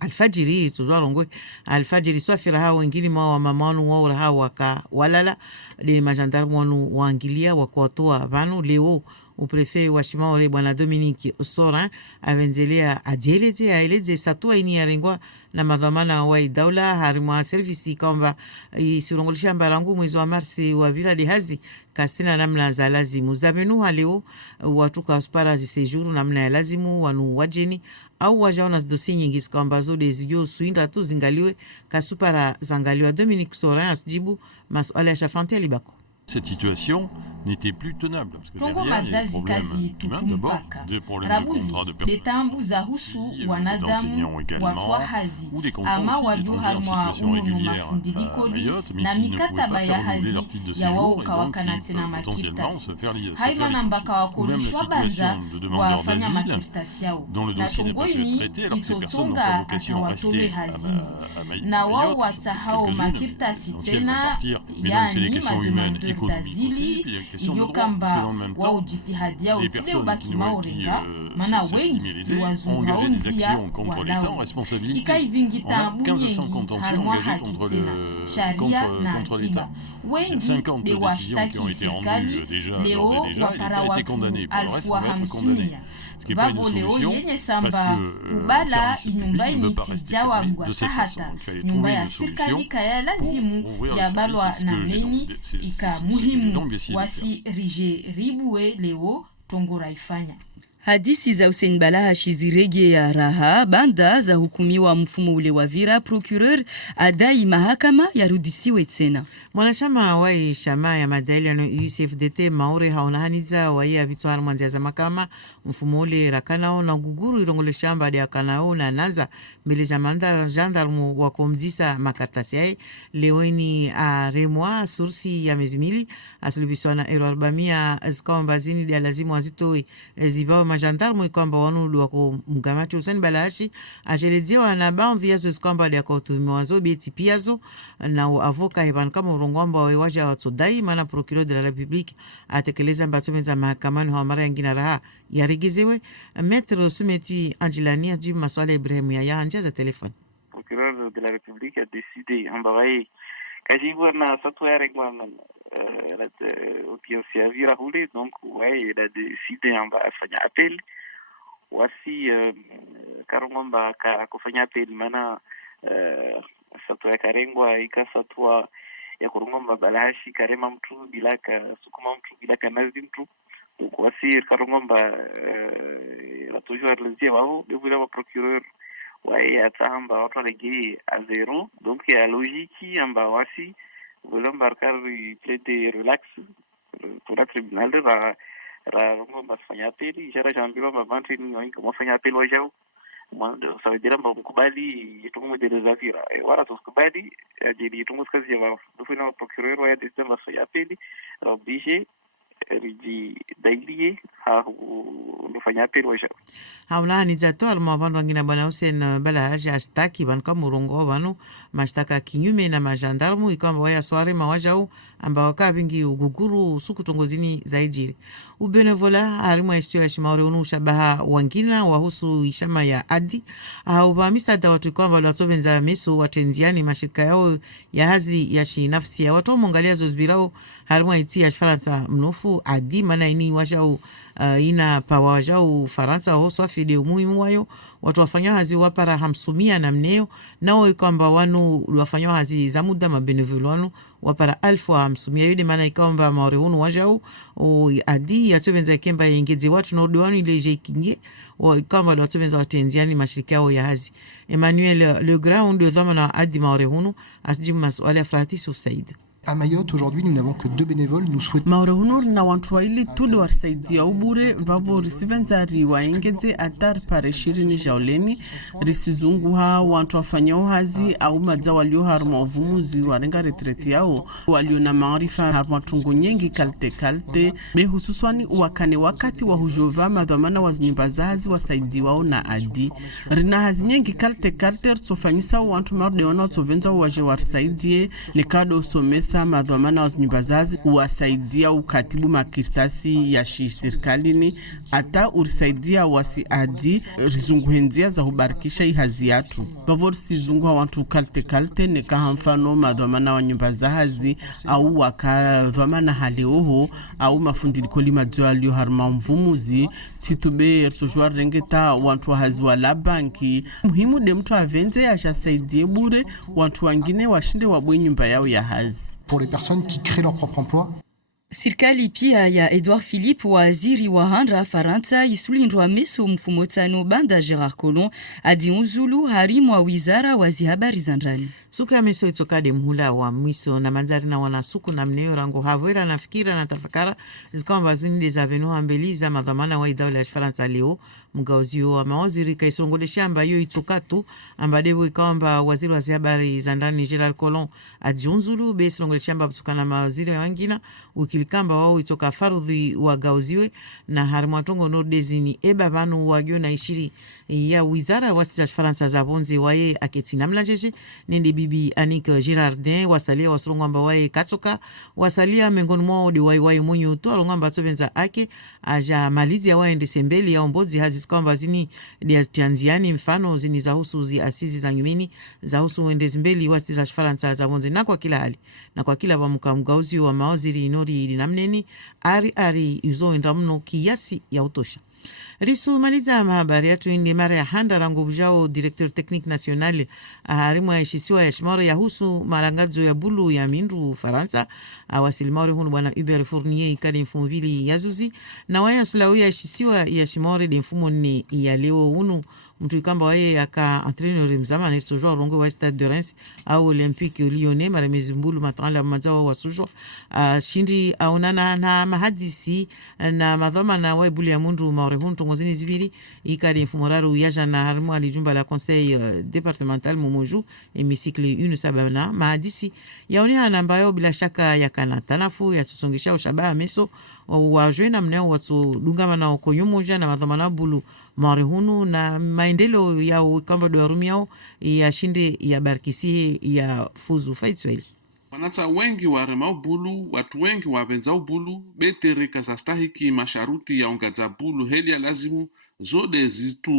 alfajiri tuzwa rongwe alfajiri swafira hao wengine wa mamanu wa uraha waka walala de majandarmu wanu waangilia wakuatoa vanu leo. Uprefet wa Shimaore bwana Dominique Sorin avenzelea adieleze aeleze satua ini yarengwa na madhamana wa daula harima service kwamba isurongolesha mbarangu mwezi wa Marsi wa vila de hazi kastina namna za lazimu zabenu leo watuka hospitali za sejuru namna ya lazimu wanu wajeni au wajaona dossier nyingi kwamba zode zijo suinda tu zingaliwe kasupara zangaliwa. Dominique Sorin asijibu masuala ya Shafante Libako. Cette situation n'était plus tenable. Parce que derrière, il y a des problèmes humains d'abord, des problèmes de contrat de personnes d'enseignants également, ou des contrats aussi d'étrangers en situation régulière à Mayotte, mais qui ne pouvaient pas faire renouveler leur titre de séjour et donc qui peuvent potentiellement se faire licencier. Ou même la situation de demandeurs d'asile dont le dossier n'a pas pu être traité alors que ces personnes n'ont pas vocation à rester à Mayotte. Quelques-unes, anciennes vont partir, mais donc c'est des questions humaines, économiques aussi, puis il y a une question de droit, parce que dans le même temps, les personnes qui s'estimaient lésées ont engagé des actions contre l'État en responsabilité. On a 1500 contentieux engagés contre l'État. Il y a 50 décisions qui ont été rendues déjà, d'ores et déjà, et l'État a été condamné. Pour le reste, on va être condamné. Ce qui n'est pas une solution, parce que le service public ne peut pas rester fermé de cette façon. Donc, il fallait trouver une solution pour ouvrir les services. C'est ce que j'ai donc décidé de faire. Hadithi za Hussein Balahashi zirejea raha banda za hukumiwa mfumo ule wa vira. Procureur adai mahakama yarudisiwe tena. Mwanachama wa chama ya madai no UCFDT Maure haonahaniza waia vitwara mwanzia za makama mfumo ule rakanao na guguru irongole shamba ya kanao na naza mbele jamanda gendarmu wa komdisa makartasi yai leweni a remwa sursi ya mezimili asulubiswa na ero 400 zikawa zini ya lazimu wazitoi zivao majandarmu ikwamba wanu wako mgamati Hussein Balahashi ajeleziwa na baadhi yazo zikamba yako tumiwazo beti piazo na avoka heban kama urongwamba waja watsodai mana procureur de la République atekeleza mbatumenza mahakamani wa mara nyingine raha yarigezewe. Maître Soumeti Angelani ajibu maswala Ibrahim ya anja za telefoni. Procureur de la République a décidé ambaye kajibu na satu ya reglement audience ya vira huli, donc ouais, il a décidé afanya appel wasi karongomba kufanya appel mana satu ya karengwa ikasatua ya kurungomba Balahashi karema mtu bilaka sukuma mtu bilaka nazi mtu donc wasi karongomba la toujours les wao devrait le procureur ouais atamba watu regi à zéro, donc il y a logique amba wasi volomba kari plaider relax pour le tribunal ra ngomba fanya appel jara jambilo mabantri ni wengi wafanya appel wajao ça veut dire mkubali itungu de zavira wala tukubali ajili itungu kazi ya dufina procureur wa décider mafanya appel obligé riji daily ha nufanya appel wajao hauna ni zato mabando ngina bwana Hussein Balahashi astaki banka murongo banu mashtaka kinyume na majandarmu ikamba waya sware mawajao amba wakabingi uguguru suku tongozini zaijiri ubenevola harimo estio ya shimaure unu shabaha wangina wahusu ishama ya adi au bamisa da watu kwamba watovenza meso watenziani mashirika yao ya hazi ya shinafsi ya watu mongalia zozbirao harimo iti ya Faransa mnofu adi mana ini wajao ina pawajao Faransa hoso afide umuhimu wayo watu wafanya hazi wapara hamsumia na mneo nao kwamba wanu wafanya hazi za muda mabenevolo wanu wapara 1500 yude maana ikamba maorehunu wajao adi yatovenza kemba yengeze watu na wanu ile jekinge kama watovenza watenziani mashirika yao ya hazi. Emmanuel Le Grand de dhamana adi maorehunu ajibu maswali ya Fratis of Said. À Mayotte, aujourd'hui, nous n'avons que 2 bénévoles. Nous souhaitons... Maurehunur na wantu waili tudu warisaidia ubure vavo risivenza waengeze atar pare shirini jauleni risizunguha wantu wafanyao hazi au madza walio harma uvumuzi warenga retreti yao walio na maarifa harma tungu nyengi kalte behususwani uwakane wakati wa hujova madhamana wazinyumba za hazi wasaidi wao na adi rina hazi nyengi kalte rsofanyisa wantu marde wana utovenza waje warisaidie nekado usomesa madhamana wazinyumba za hazi uwasaidia ukatibu makirtasi ya serikaline ata urisaidia wasi adi rizunguhenzia za hubarikisha ihazi yatu bavori sizunguha wantu kalte nekaha mfano madhamana wa nyumba za hazi au wakadhamana haleoho au mafundilikoli madzo alio harma mvumuzi sitube sojwa rengeta wantu hazi wala banki muhimu de mtu avenze ajasaidie bure wantu wangine washinde wabwe nyumba yao ya hazi. Pour les personnes qui créent leur propre emploi. Serikali pia ya Edouard Philippe, waziri wa handra Faransa, isulindwa meso mfumo tsano banda Gerard Collomb adiunzulu harimu wa wizara wa habari za ndani. Suka meso itokade mhula wa mwiso na manzari na wanasuku na mneo rango havwera na fikira na tafakara zikamba zunide za venu hambeliza madhamana wa idawla ya Faransa leo mgauzio wa mawaziri kaisongole shamba yu itokatu ambadebu ikamba waziri wa habari za ndani Gerard Collomb adiunzulu be songole shamba butukana mawaziri wangina ukilikamba wao itoka farudhi wa gauziwe na harimu watongo nordezini eba vanu wagyo na ishiri ya wizara wasita Faransa za bonzi wae aketina mlanjeje nende bibi Annick Girardin wasalia wasurungamba wae katsoka wasalia mengoni mwao di wae munyu to alongamba tobenza ake aja malizi ya wae ndesembeli ya ombozi haziskamba zini dia tianziani mfano zini za husu zi asizi za nyumini za husu wendezembeli wasita Faransa za bonzi na kwa kila hali na kwa kila bamuka mgauzi wa mawaziri inori linamneni ari uzo endamno kiasi ya utosha. Risu maliza mahabari yetu ndi mara ya handa rangu bujao directeur technique national harimu ya ishisiwa ya shimore ya husu marangazo ya bulu ya mindu Faransa wasilimori hunu bwana Hubert Fournier ikadi mfumo vili ya zuzi na waya sulawi ya ishisiwa ya shimore de mfumo ni ya leo hunu mtu ikamba wae yaka entraîneur mzama na sojwa rongo wa Stade de Reims au Olympique Lyonnais mara mezimbulu matala mazao wa sojwa shindi aunana na mahadisi na madhoma na waibuli ya mundu maorehun tongozini zibiri ikadi mfumoraru yaja na harimu alijumba la conseil départemental Momoju hémicycle 1 sabana mahadisi yaonia nambayo bila shaka yakana tanafu ya tusongesha ushabaha meso wajwe na mneo watu dungama na okonyumoja na madhoma na bulu maorehunu na maendelo ya kamba do rumiao ya shinde ya barkisi ya fuzu faitsweli. Wanasa wengi warema ubulu, watu wengi wavenza ubulu, betereka zastahiki masharuti ya ongaza bulu heli ya lazimu, zode zitu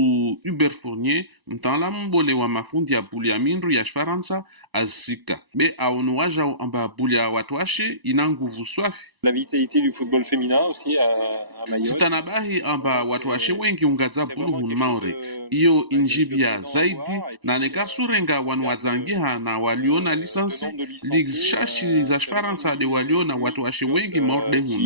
Hubert Fournier, mtala mbole wa mafundi ya bulu ya mindu ya Faransa, azika. Be aonu waja amba bulu ya watu washe, inanguvu swafi. La vitalité du football féminin aussi à Mayotte. Zitanabahi amba watu washe wengi ungaza bulu hunu maore. Iyo injibia zaidi, na neka surenga wanu wazangiha na waliona lisansi, ligs shashi za Faransa de waliona watu washe wengi maorde hunu.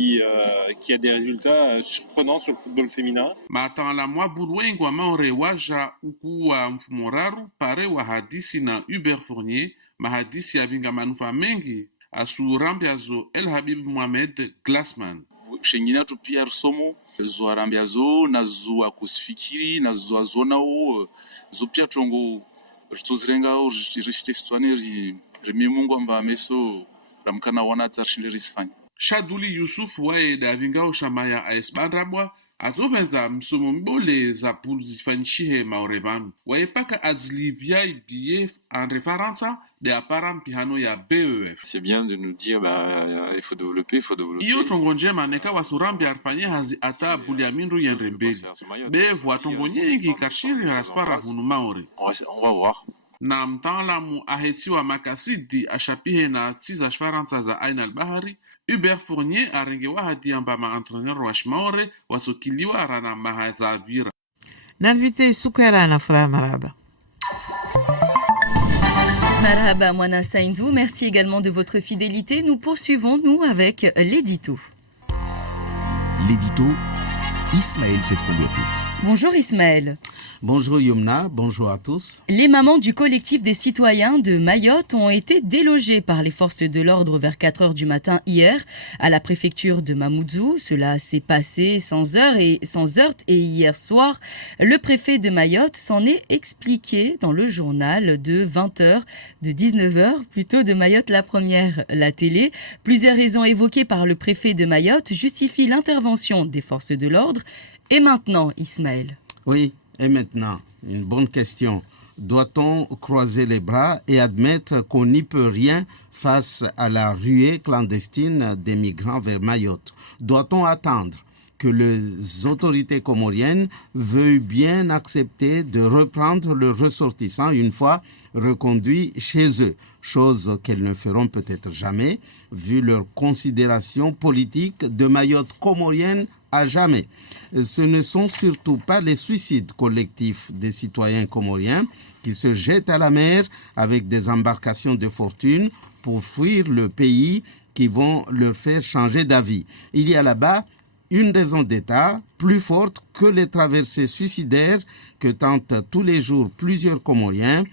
Qui a des résultats surprenants sur le football féminin. Matan la mwa bulu wengi wa maore waja ukuwa mfumoraru pare wa hadisi na Hubert Fournier, mahadisi ya binga manufa mengi asu rambiazo El Habib Mohamed Glassman. Shengina tu pia rusomo zo rambiazo na zo akusifikiri na zo azona o zo pia tongo rituzirenga o rishite stwane rimimungu amba meso ramkana wana tsarshinde risfanya. Shaduli Yusuf wae da binga ushamaya a espandrabwa azobenza msomo mbole za pulu zifanishihe maorebanu. Waepaka azlibia ibiye en référence de apparam pihano ya BEF. C'est bien de nous dire il faut développer. Iyo tongonjema neka wasurambi arfanye hazi ata buli ya mindu ya rembeli. BEF watongo nyingi kashiri raspara hunu maori. On va voir. Na mtaalamu ahetiwa makasidi ashapihe na tiza Faransa za aina al-bahari, Hubert Fournier arengewa hadi amba ma-entraîneur wa shmaore wasokiliwa rana mahazavira. Nalvite sukera na furaha maraba. Marhaba Mwana Saindou, merci également de votre fidélité. Nous poursuivons, nous, avec l'édito. L'édito, Ismaël Setroubouapit. Bonjour Ismaël. Bonjour Yumna, bonjour à tous. Les mamans du collectif des citoyens de Mayotte ont été délogées par les forces de l'ordre vers 4h du matin hier à la préfecture de Mamoudzou. Cela s'est passé sans heurte et hier soir, le préfet de Mayotte s'en est expliqué dans le journal de 20h, de 19h plutôt de Mayotte la première, la télé. Plusieurs raisons évoquées par le préfet de Mayotte justifient l'intervention des forces de l'ordre. Et maintenant, Ismaël? Oui, et maintenant, une bonne question. Doit-on croiser les bras et admettre qu'on n'y peut rien face à la ruée clandestine des migrants vers Mayotte? Doit-on attendre que les autorités comoriennes veuillent bien accepter de reprendre leurs ressortissants une fois reconduits chez eux, chose qu'elles ne feront peut-être jamais, vu leur considération politique de Mayotte comorienne à jamais. Ce ne sont surtout pas les suicides collectifs des citoyens comoriens qui se jettent à la mer avec des embarcations de fortune pour fuir le pays qui vont leur faire changer d'avis. Il y a là-bas une raison d'État plus forte que les traversées suicidaires que tentent tous les jours plusieurs Comoriens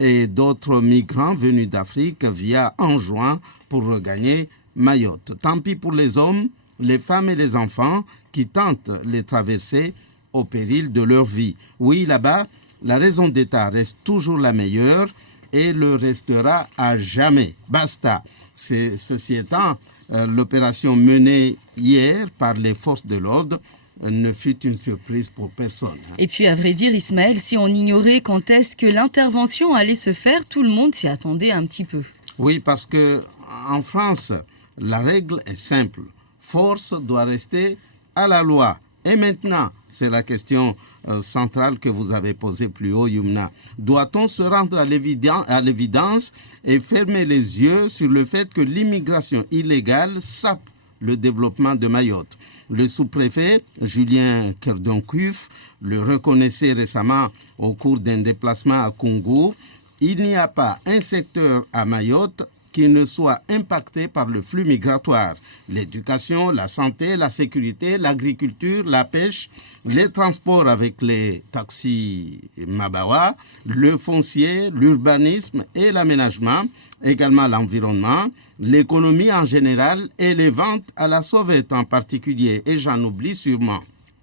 et d'autres migrants venus d'Afrique via Anjouan pour regagner Mayotte. Tant pis pour les hommes, les femmes et les enfants qui tentent les traversées au péril de leur vie. Oui, là-bas, la raison d'État reste toujours la meilleure et le restera à jamais. Basta. Ceci étant, l'opération menée hier par les forces de l'ordre ne fut une surprise pour personne. Et puis, à vrai dire, Ismaël, si on ignorait quand est-ce que l'intervention allait se faire, tout le monde s'y attendait un petit peu. Oui, parce que en France, la règle est simple. Force doit rester à la loi. Et maintenant, c'est la question centrale que vous avez posée plus haut, Yumna. Doit-on se rendre à l'évidence et fermer les yeux sur le fait que l'immigration illégale sape le développement de Mayotte? Le sous-préfet Julien Kerdoncuif le reconnaissait récemment au cours d'un déplacement à Congo. Il n'y a pas un secteur à Mayotte qui ne soit impacté par le flux migratoire. L'éducation, la santé, la sécurité, l'agriculture, la pêche, les transports avec les taxis Mabawa, le foncier, l'urbanisme et l'aménagement, également l'environnement, l'économie en général et les ventes à la sauvette en particulier, et j'en oublie sûrement.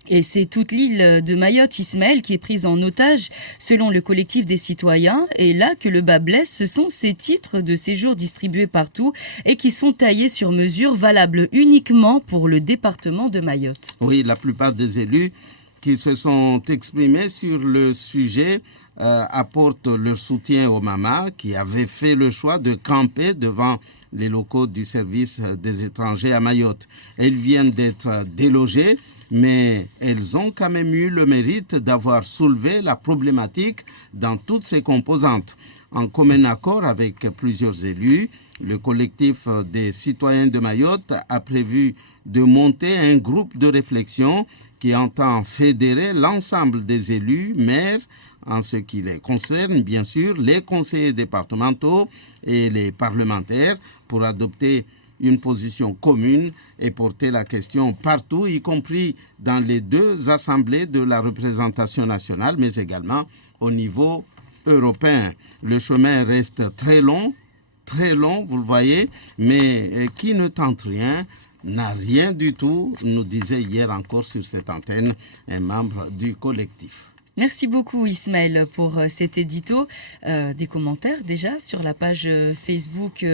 Et c'est toute l'île de Mayotte, Ismaël, qui est prise en otage, selon le collectif des citoyens. Et là que le bas blesse, ce sont ces titres de séjour distribués partout et qui sont taillés sur mesure, valables uniquement pour le département de Mayotte. Oui, la plupart des élus qui se sont exprimés sur le sujet apportent leur soutien aux mamas qui avaient fait le choix de camper devant les locaux du service des étrangers à Mayotte. Elles viennent d'être délogées, mais elles ont quand même eu le mérite d'avoir soulevé la problématique dans toutes ses composantes. En commun accord avec plusieurs élus, le collectif des citoyens de Mayotte a prévu de monter un groupe de réflexion qui entend fédérer l'ensemble des élus, maires, en ce qui les concerne, bien sûr, les conseillers départementaux et les parlementaires pour adopter une position commune et porter la question partout, y compris dans les deux assemblées de la représentation nationale, mais également au niveau européen. Le chemin reste très long, vous le voyez, mais qui ne tente rien n'a rien du tout, nous disait hier encore sur cette antenne un membre du collectif. Merci beaucoup Ismaël pour cet édito. Des commentaires déjà sur la page Facebook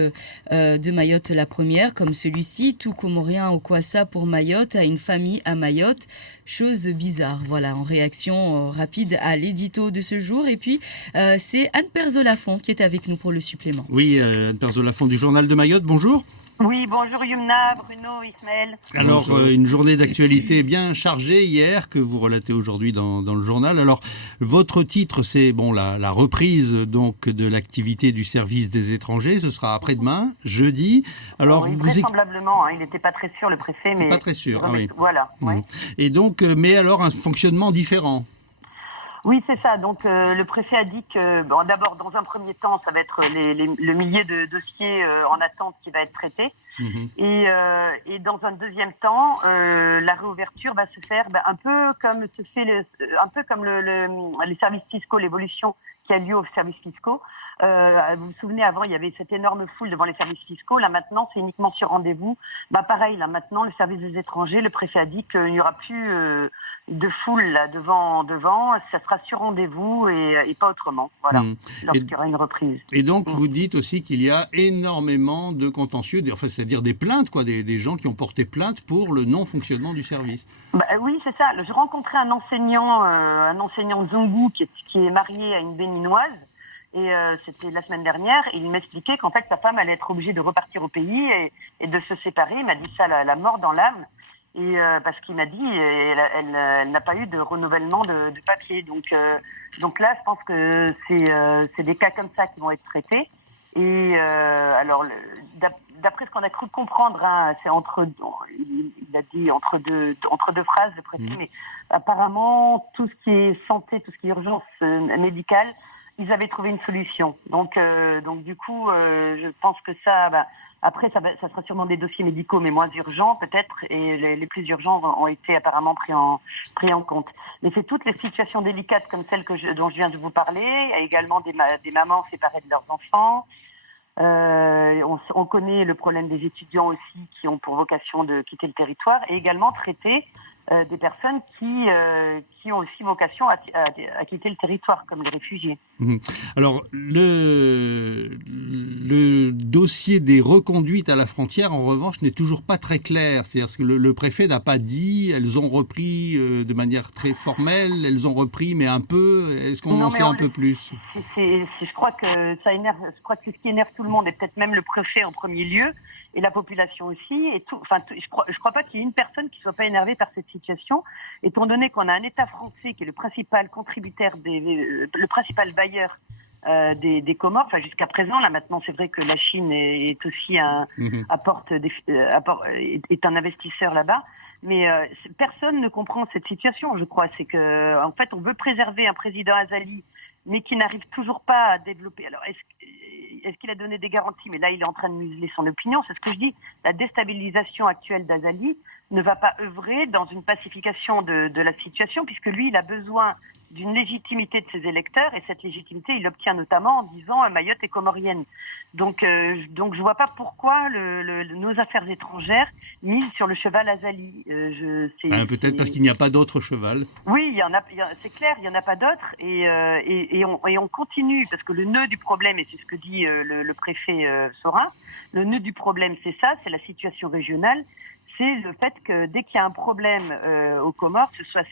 de Mayotte la première, comme celui-ci, tout Comorien au Kwassa pour Mayotte, à une famille à Mayotte. Chose bizarre, voilà, en réaction rapide à l'édito de ce jour. Et puis, c'est Anne Perzolafont qui est avec nous pour le supplément. Oui, Anne Perzolafont du Journal de Mayotte, bonjour. Oui, bonjour Yumna, Bruno, Ismaël. Alors, une journée d'actualité bien chargée hier que vous relatez aujourd'hui dans le journal. Alors, votre titre, c'est la reprise donc de l'activité du service des étrangers. Ce sera après-demain, jeudi. Alors, oui, vraisemblablement, il n'était pas très sûr, le préfet, mais pas très sûr. Oui. Voilà. Mmh. Oui. Et donc, mais alors un fonctionnement différent. Oui, c'est ça. Donc, le préfet a dit que, d'abord, dans un premier temps, ça va être le millier de dossiers en attente qui va être traité. Mmh. Et dans un deuxième temps, la réouverture va se faire un peu comme les services fiscaux, l'évolution qui a lieu aux services fiscaux. Vous vous souvenez, avant, il y avait cette énorme foule devant les services fiscaux. Là, maintenant, c'est uniquement sur rendez-vous. Pareil, là, maintenant, le service des étrangers, le préfet a dit qu'il n'y aura plus de foule là, devant. Ça sera sur rendez-vous et pas autrement. Voilà, lorsqu'il y aura une reprise. Et donc, vous dites aussi qu'il y a énormément de contentieux, c'est-à-dire des plaintes, des gens qui ont porté plainte pour le non-fonctionnement du service. Oui, c'est ça. J'ai rencontré un enseignant Zungu qui est marié à une béninoise. Et c'était la semaine dernière, et il m'expliquait qu'en fait sa femme allait être obligée de repartir au pays et de se séparer. Il m'a dit ça, la mort dans l'âme, et parce qu'il m'a dit elle n'a pas eu de renouvellement de papier. Donc là, je pense que c'est des cas comme ça qui vont être traités. Et alors, d'après ce qu'on a cru comprendre, c'est il a dit entre deux phrases, le préfet, mais apparemment tout ce qui est santé, tout ce qui est urgence médicale, ils avaient trouvé une solution. Donc du coup, je pense que ça... Après, ça sera sûrement des dossiers médicaux, mais moins urgents peut-être, et les plus urgents ont été apparemment pris en compte. Mais c'est toutes les situations délicates comme celle dont je viens de vous parler, et également des mamans séparées de leurs enfants. On connaît le problème des étudiants aussi qui ont pour vocation de quitter le territoire, et également traiter des personnes qui ont aussi vocation à quitter le territoire, comme les réfugiés. Alors, le dossier des reconduites à la frontière, en revanche, n'est toujours pas très clair. C'est-à-dire que le préfet n'a pas dit, elles ont repris de manière très formelle, elles ont repris, mais un peu. Est-ce qu'on en sait un peu plus ? Je crois que ça énerve. Je crois que c'est ce qui énerve tout le monde, et peut-être même le préfet en premier lieu, et la population aussi. Je crois pas qu'il y ait une personne qui soit pas énervée par cette situation, étant donné qu'on a un État français qui est le principal contributeur, le principal bailleur des Comores. Enfin, jusqu'à présent, là maintenant, c'est vrai que la Chine est aussi est un investisseur là-bas. Mais personne ne comprend cette situation, je crois. C'est que, en fait, on veut préserver un président Azali, mais qui n'arrive toujours pas à développer. Alors, est-ce qu'il a donné des garanties ? Mais là, il est en train de museler son opinion. C'est ce que je dis. La déstabilisation actuelle d'Azali ne va pas œuvrer dans une pacification de la situation, puisque lui, il a besoin d'une légitimité de ses électeurs, et cette légitimité, il l'obtient notamment en disant Mayotte est comorienne. Donc je vois pas pourquoi nos affaires étrangères misent sur le cheval Azali. Peut-être parce qu'il n'y a pas d'autre cheval. Oui, c'est clair, il n'y en a pas d'autre, et on continue, parce que le nœud du problème, et c'est ce que dit le préfet Sorin, le nœud du problème, c'est ça, c'est la situation régionale, c'est le fait que dès qu'il y a un problème aux Comores, que ce soit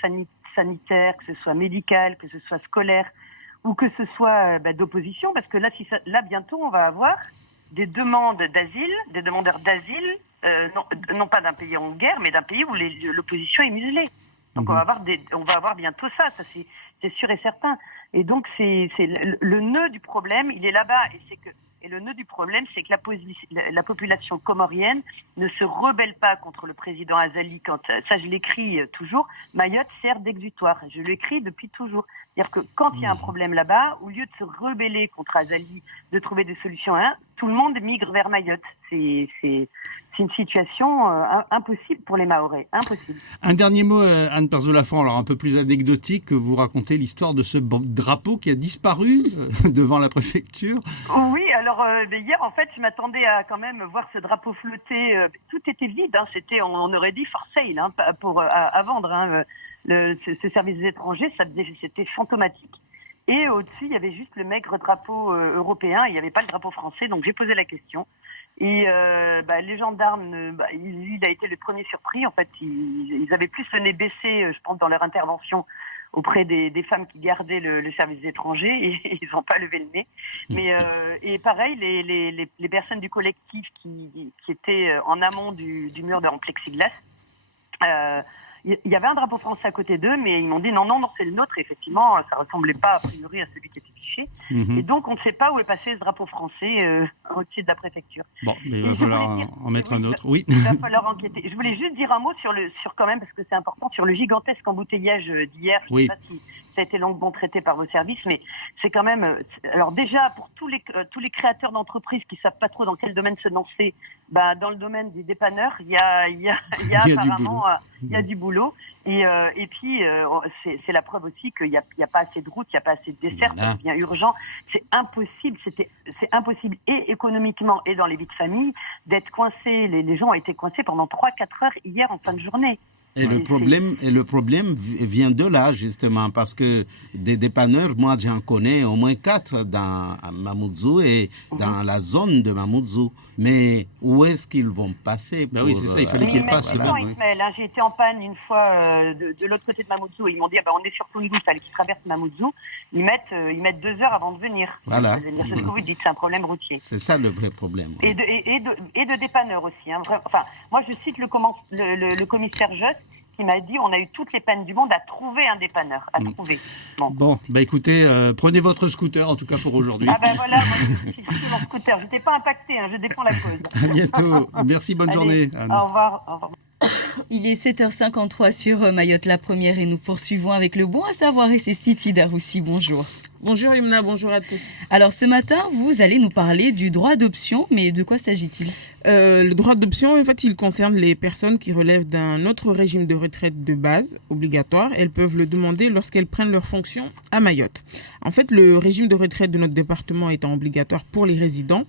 sanitaire, que ce soit médical, que ce soit scolaire, ou que ce soit d'opposition, parce que là, bientôt, on va avoir des demandes d'asile, des demandeurs d'asile, non pas d'un pays en guerre, mais d'un pays où l'opposition est muselée. Donc on va avoir bientôt ça c'est sûr et certain. Et donc c'est le nœud du problème, il est là-bas, et le nœud du problème, c'est que la population comorienne ne se rebelle pas contre le président Azali. Ça, je l'écris toujours, Mayotte sert d'exutoire. Je l'écris depuis toujours. C'est-à-dire que quand il y a un problème là-bas, au lieu de se rebeller contre Azali, de trouver des solutions, tout le monde migre vers Mayotte. C'est une situation impossible pour les Mahorais. Impossible. Un dernier mot, Anne Perzolafan, alors un peu plus anecdotique, vous racontez l'histoire de ce drapeau qui a disparu devant la préfecture. Oui, alors hier, en fait, je m'attendais à quand même voir ce drapeau flotter. Tout était vide, on aurait dit for sale à vendre. Ce service des étrangers, c'était fantomatique. Et au-dessus, il y avait juste le maigre drapeau européen, il n'y avait pas le drapeau français, donc j'ai posé la question. Et les gendarmes, il a été le premier surpris. En fait, ils avaient plus le nez baissé, je pense, dans leur intervention auprès des femmes qui gardaient le service des étrangers, et ils n'ont pas levé le nez. Mais et pareil, les personnes du collectif qui étaient en amont du mur en plexiglas, il y avait un drapeau français à côté d'eux, mais ils m'ont dit non, c'est le nôtre. Et effectivement, ça ressemblait pas a priori à celui qui était fiché. Et donc, on ne sait pas où est passé ce drapeau français au-dessus de la préfecture. Bon, mais il va falloir en mettre un autre. Oui. Il va falloir enquêter. Je voulais juste dire un mot sur quand même, parce que c'est important, sur le gigantesque embouteillage d'hier. Je ne sais pas si ça a été longuement traité par vos services, mais c'est quand même... Alors déjà, pour tous les créateurs d'entreprises qui ne savent pas trop dans quel domaine se lancer, dans le domaine des dépanneurs, il y a apparemment du boulot. Et puis, c'est la preuve aussi qu'il n'y a pas assez de routes, il n'y a pas assez de desserts, ça devient urgent. C'est impossible, c'est impossible, et économiquement et dans les vies de famille, d'être coincés. Les gens ont été coincés pendant 3-4 heures hier en fin de journée. Et le problème vient de là, justement, parce que des dépanneurs, moi j'en connais au moins 4 dans Mamoudzou et dans la zone de Mamoudzou. Mais où est-ce qu'ils vont passer Oui, c'est ça, il fallait qu'ils passent. J'ai été en panne une fois de l'autre côté de Mamoudzou. Ils m'ont dit, on est sur Toundou, il fallait qu'ils traversent Mamoudzou. Ils mettent 2 heures avant de venir. Voilà. C'est ce que vous dites, c'est un problème routier. C'est ça le vrai problème. Et de dépanneurs aussi. Enfin, moi, je cite le commissaire Josse, qui m'a dit on a eu toutes les peines du monde à trouver un dépanneur, trouver. Bon, écoutez, prenez votre scooter en tout cas pour aujourd'hui. Voilà, moi je suis sur mon scooter, je n'étais pas impacté, je défends la cause. À bientôt, merci, bonne journée. Anne. Au revoir. Il est 7h53 sur Mayotte la première et nous poursuivons avec le bon à savoir et c'est Siti Daroussi, bonjour. Bonjour Imna, bonjour à tous. Alors ce matin, vous allez nous parler du droit d'option, mais de quoi s'agit-il ? Le droit d'option, en fait, il concerne les personnes qui relèvent d'un autre régime de retraite de base obligatoire. Elles peuvent le demander lorsqu'elles prennent leurs fonctions à Mayotte. En fait, le régime de retraite de notre département étant obligatoire pour les résidents,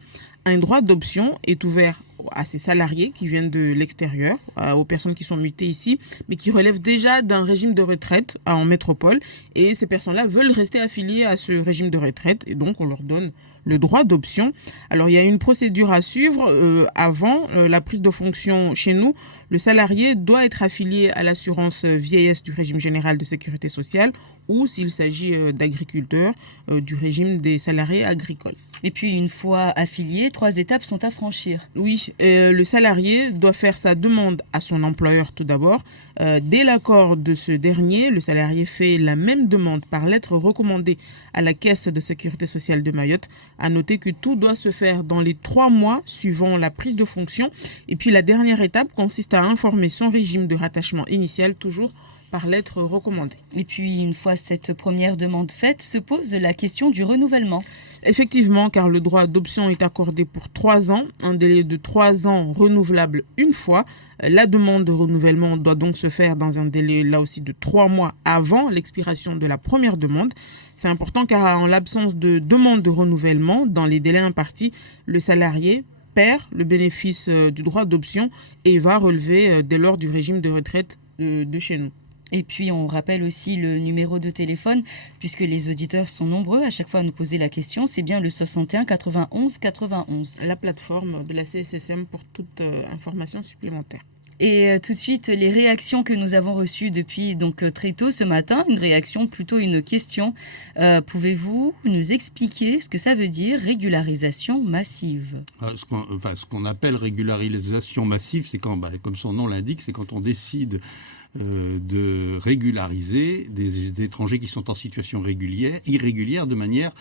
un droit d'option est ouvert à ces salariés qui viennent de l'extérieur, aux personnes qui sont mutées ici, mais qui relèvent déjà d'un régime de retraite en métropole. Et ces personnes-là veulent rester affiliées à ce régime de retraite et donc on leur donne le droit d'option. Alors il y a une procédure à suivre avant la prise de fonction chez nous. Le salarié doit être affilié à l'assurance vieillesse du régime général de sécurité sociale ou s'il s'agit d'agriculteurs, du régime des salariés agricoles. Et puis une fois affilié, 3 étapes sont à franchir. Oui, le salarié doit faire sa demande à son employeur tout d'abord. Dès l'accord de ce dernier, le salarié fait la même demande par lettre recommandée à la Caisse de sécurité sociale de Mayotte. À noter que tout doit se faire dans les 3 mois suivant la prise de fonction. Et puis la dernière étape consiste à informer son régime de rattachement initial, toujours par lettre recommandée. Et puis une fois cette première demande faite, se pose la question du renouvellement. Effectivement, car le droit d'option est accordé pour 3 ans, un délai de 3 ans renouvelable une fois. La demande de renouvellement doit donc se faire dans un délai là aussi de 3 mois avant l'expiration de la première demande. C'est important car en l'absence de demande de renouvellement dans les délais impartis, le salarié perd le bénéfice du droit d'option et va relever dès lors du régime de retraite de chez nous. Et puis on rappelle aussi le numéro de téléphone, puisque les auditeurs sont nombreux à chaque fois à nous poser la question, c'est bien le 61 91 91. La plateforme de la CSSM pour toute information supplémentaire. Et tout de suite, les réactions que nous avons reçues depuis donc très tôt ce matin, une réaction, plutôt une question. Pouvez-vous nous expliquer ce que ça veut dire régularisation massive ? Ce qu'on appelle régularisation massive, c'est quand, comme son nom l'indique, c'est quand on décide de régulariser des étrangers qui sont en situation irrégulière de manière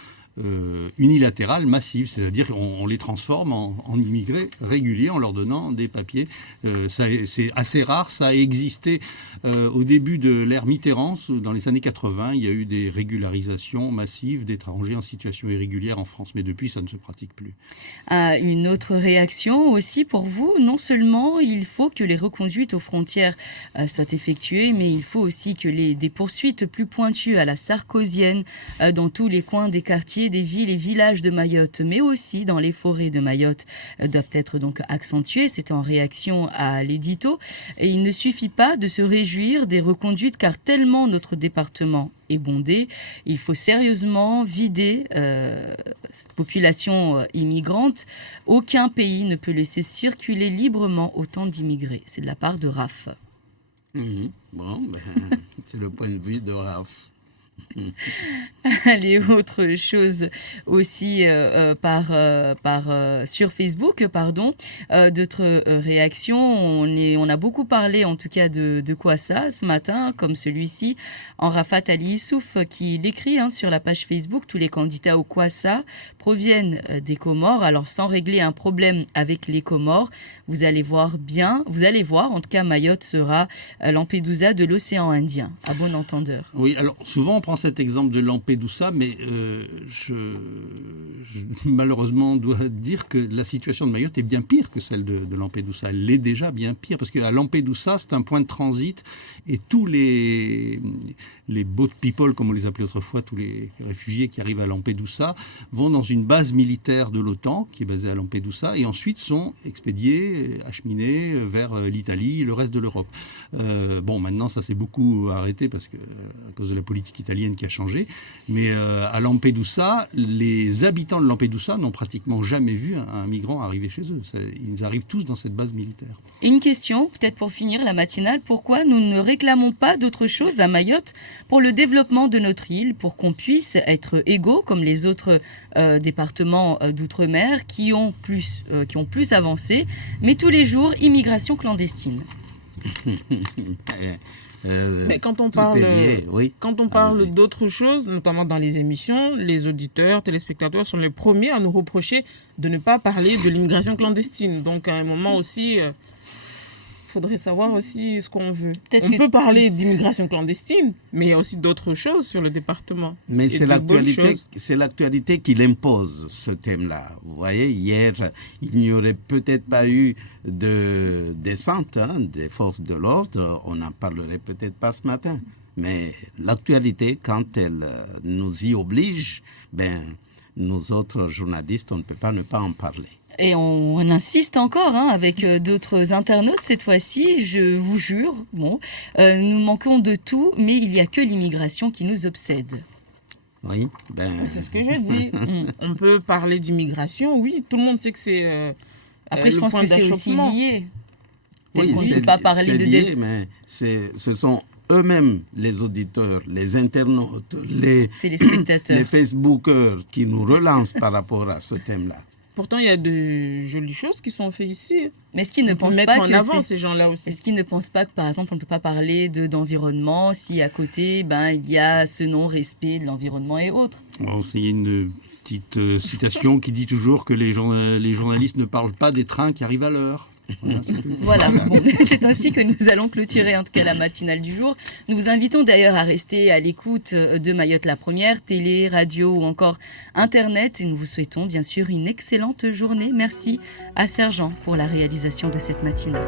unilatérale, massive, c'est-à-dire qu'on les transforme en immigrés réguliers en leur donnant des papiers. C'est assez rare, ça a existé au début de l'ère Mitterrand, dans les années 80, il y a eu des régularisations massives d'étrangers en situation irrégulière en France, mais depuis ça ne se pratique plus. Une autre réaction aussi pour vous, non seulement il faut que les reconduites aux frontières soient effectuées, mais il faut aussi que des poursuites plus pointues à la sarkozienne dans tous les coins des quartiers, des villes et villages de Mayotte, mais aussi dans les forêts de Mayotte, doivent être donc accentuées. C'était en réaction à l'édito. Et il ne suffit pas de se réjouir des reconduites, car tellement notre département est bondé, il faut sérieusement vider cette population immigrante. Aucun pays ne peut laisser circuler librement autant d'immigrés. C'est de la part de Raph. C'est le point de vue de Raph. Les autres choses aussi sur Facebook, d'autres réactions. On a beaucoup parlé en tout cas de Kwassa ce matin, comme celui-ci, en Rafat Ali Youssouf, qui l'écrit sur la page Facebook. Tous les candidats au Kwassa proviennent des Comores. Alors sans régler un problème avec les Comores, vous allez voir, en tout cas Mayotte sera Lampedusa de l'océan Indien, à bon entendeur. Oui, alors souvent on prend cet exemple de Lampedusa, mais je malheureusement dois dire que la situation de Mayotte est bien pire que celle de Lampedusa. Elle l'est déjà bien pire, parce qu'à Lampedusa, c'est un point de transit et tous les boat people, comme on les appelait autrefois, tous les réfugiés qui arrivent à Lampedusa, vont dans une base militaire de l'OTAN, qui est basée à Lampedusa, et ensuite sont expédiés, acheminés vers l'Italie et le reste de l'Europe. Maintenant, ça s'est beaucoup arrêté à cause de la politique italienne qui a changé. Mais à Lampedusa, les habitants de Lampedusa n'ont pratiquement jamais vu un migrant arriver chez eux. Ils arrivent tous dans cette base militaire. Et une question, peut-être pour finir la matinale, pourquoi nous ne réclamons pas d'autre chose à Mayotte pour le développement de notre île, pour qu'on puisse être égaux comme les autres départements d'outre-mer qui ont plus avancé, mais tous les jours, immigration clandestine. Mais quand on parle d'autres choses, notamment dans les émissions, les auditeurs, téléspectateurs sont les premiers à nous reprocher de ne pas parler de l'immigration clandestine. Donc à un moment aussi, faudrait savoir aussi ce qu'on veut. On peut parler d'immigration clandestine, mais il y a aussi d'autres choses sur le département. Mais c'est l'actualité qui l'impose, ce thème-là. Vous voyez, hier, il n'y aurait peut-être pas eu de descente des forces de l'ordre. On n'en parlerait peut-être pas ce matin. Mais l'actualité, quand elle nous y oblige, nous autres journalistes, on ne peut pas ne pas en parler. Et on insiste encore avec d'autres internautes cette fois-ci, je vous jure. Nous manquons de tout, mais il n'y a que l'immigration qui nous obsède. Oui, c'est ce que je dis. On peut parler d'immigration, oui, tout le monde sait que c'est Après, je pense que c'est aussi lié. Oui, c'est pas parler lié, mais ce sont eux-mêmes, les auditeurs, les internautes, les téléspectateurs, les Facebookers qui nous relancent par rapport à ce thème-là. Pourtant, il y a de jolies choses qui sont faites ici. Mais est-ce qu'ils ne pensent pas en avant ces gens-là aussi? Est-ce qu'ils ne pensent pas que, par exemple, on ne peut pas parler d'environnement si à côté, il y a ce non-respect de l'environnement et autres? Il y a une petite citation qui dit toujours que les journalistes ne parlent pas des trains qui arrivent à l'heure. Voilà. C'est ainsi que nous allons clôturer en tout cas la matinale du jour. Nous vous invitons d'ailleurs à rester à l'écoute de Mayotte la première, télé, radio ou encore internet, et nous vous souhaitons bien sûr une excellente journée. Merci à Sergent pour la réalisation de cette matinale.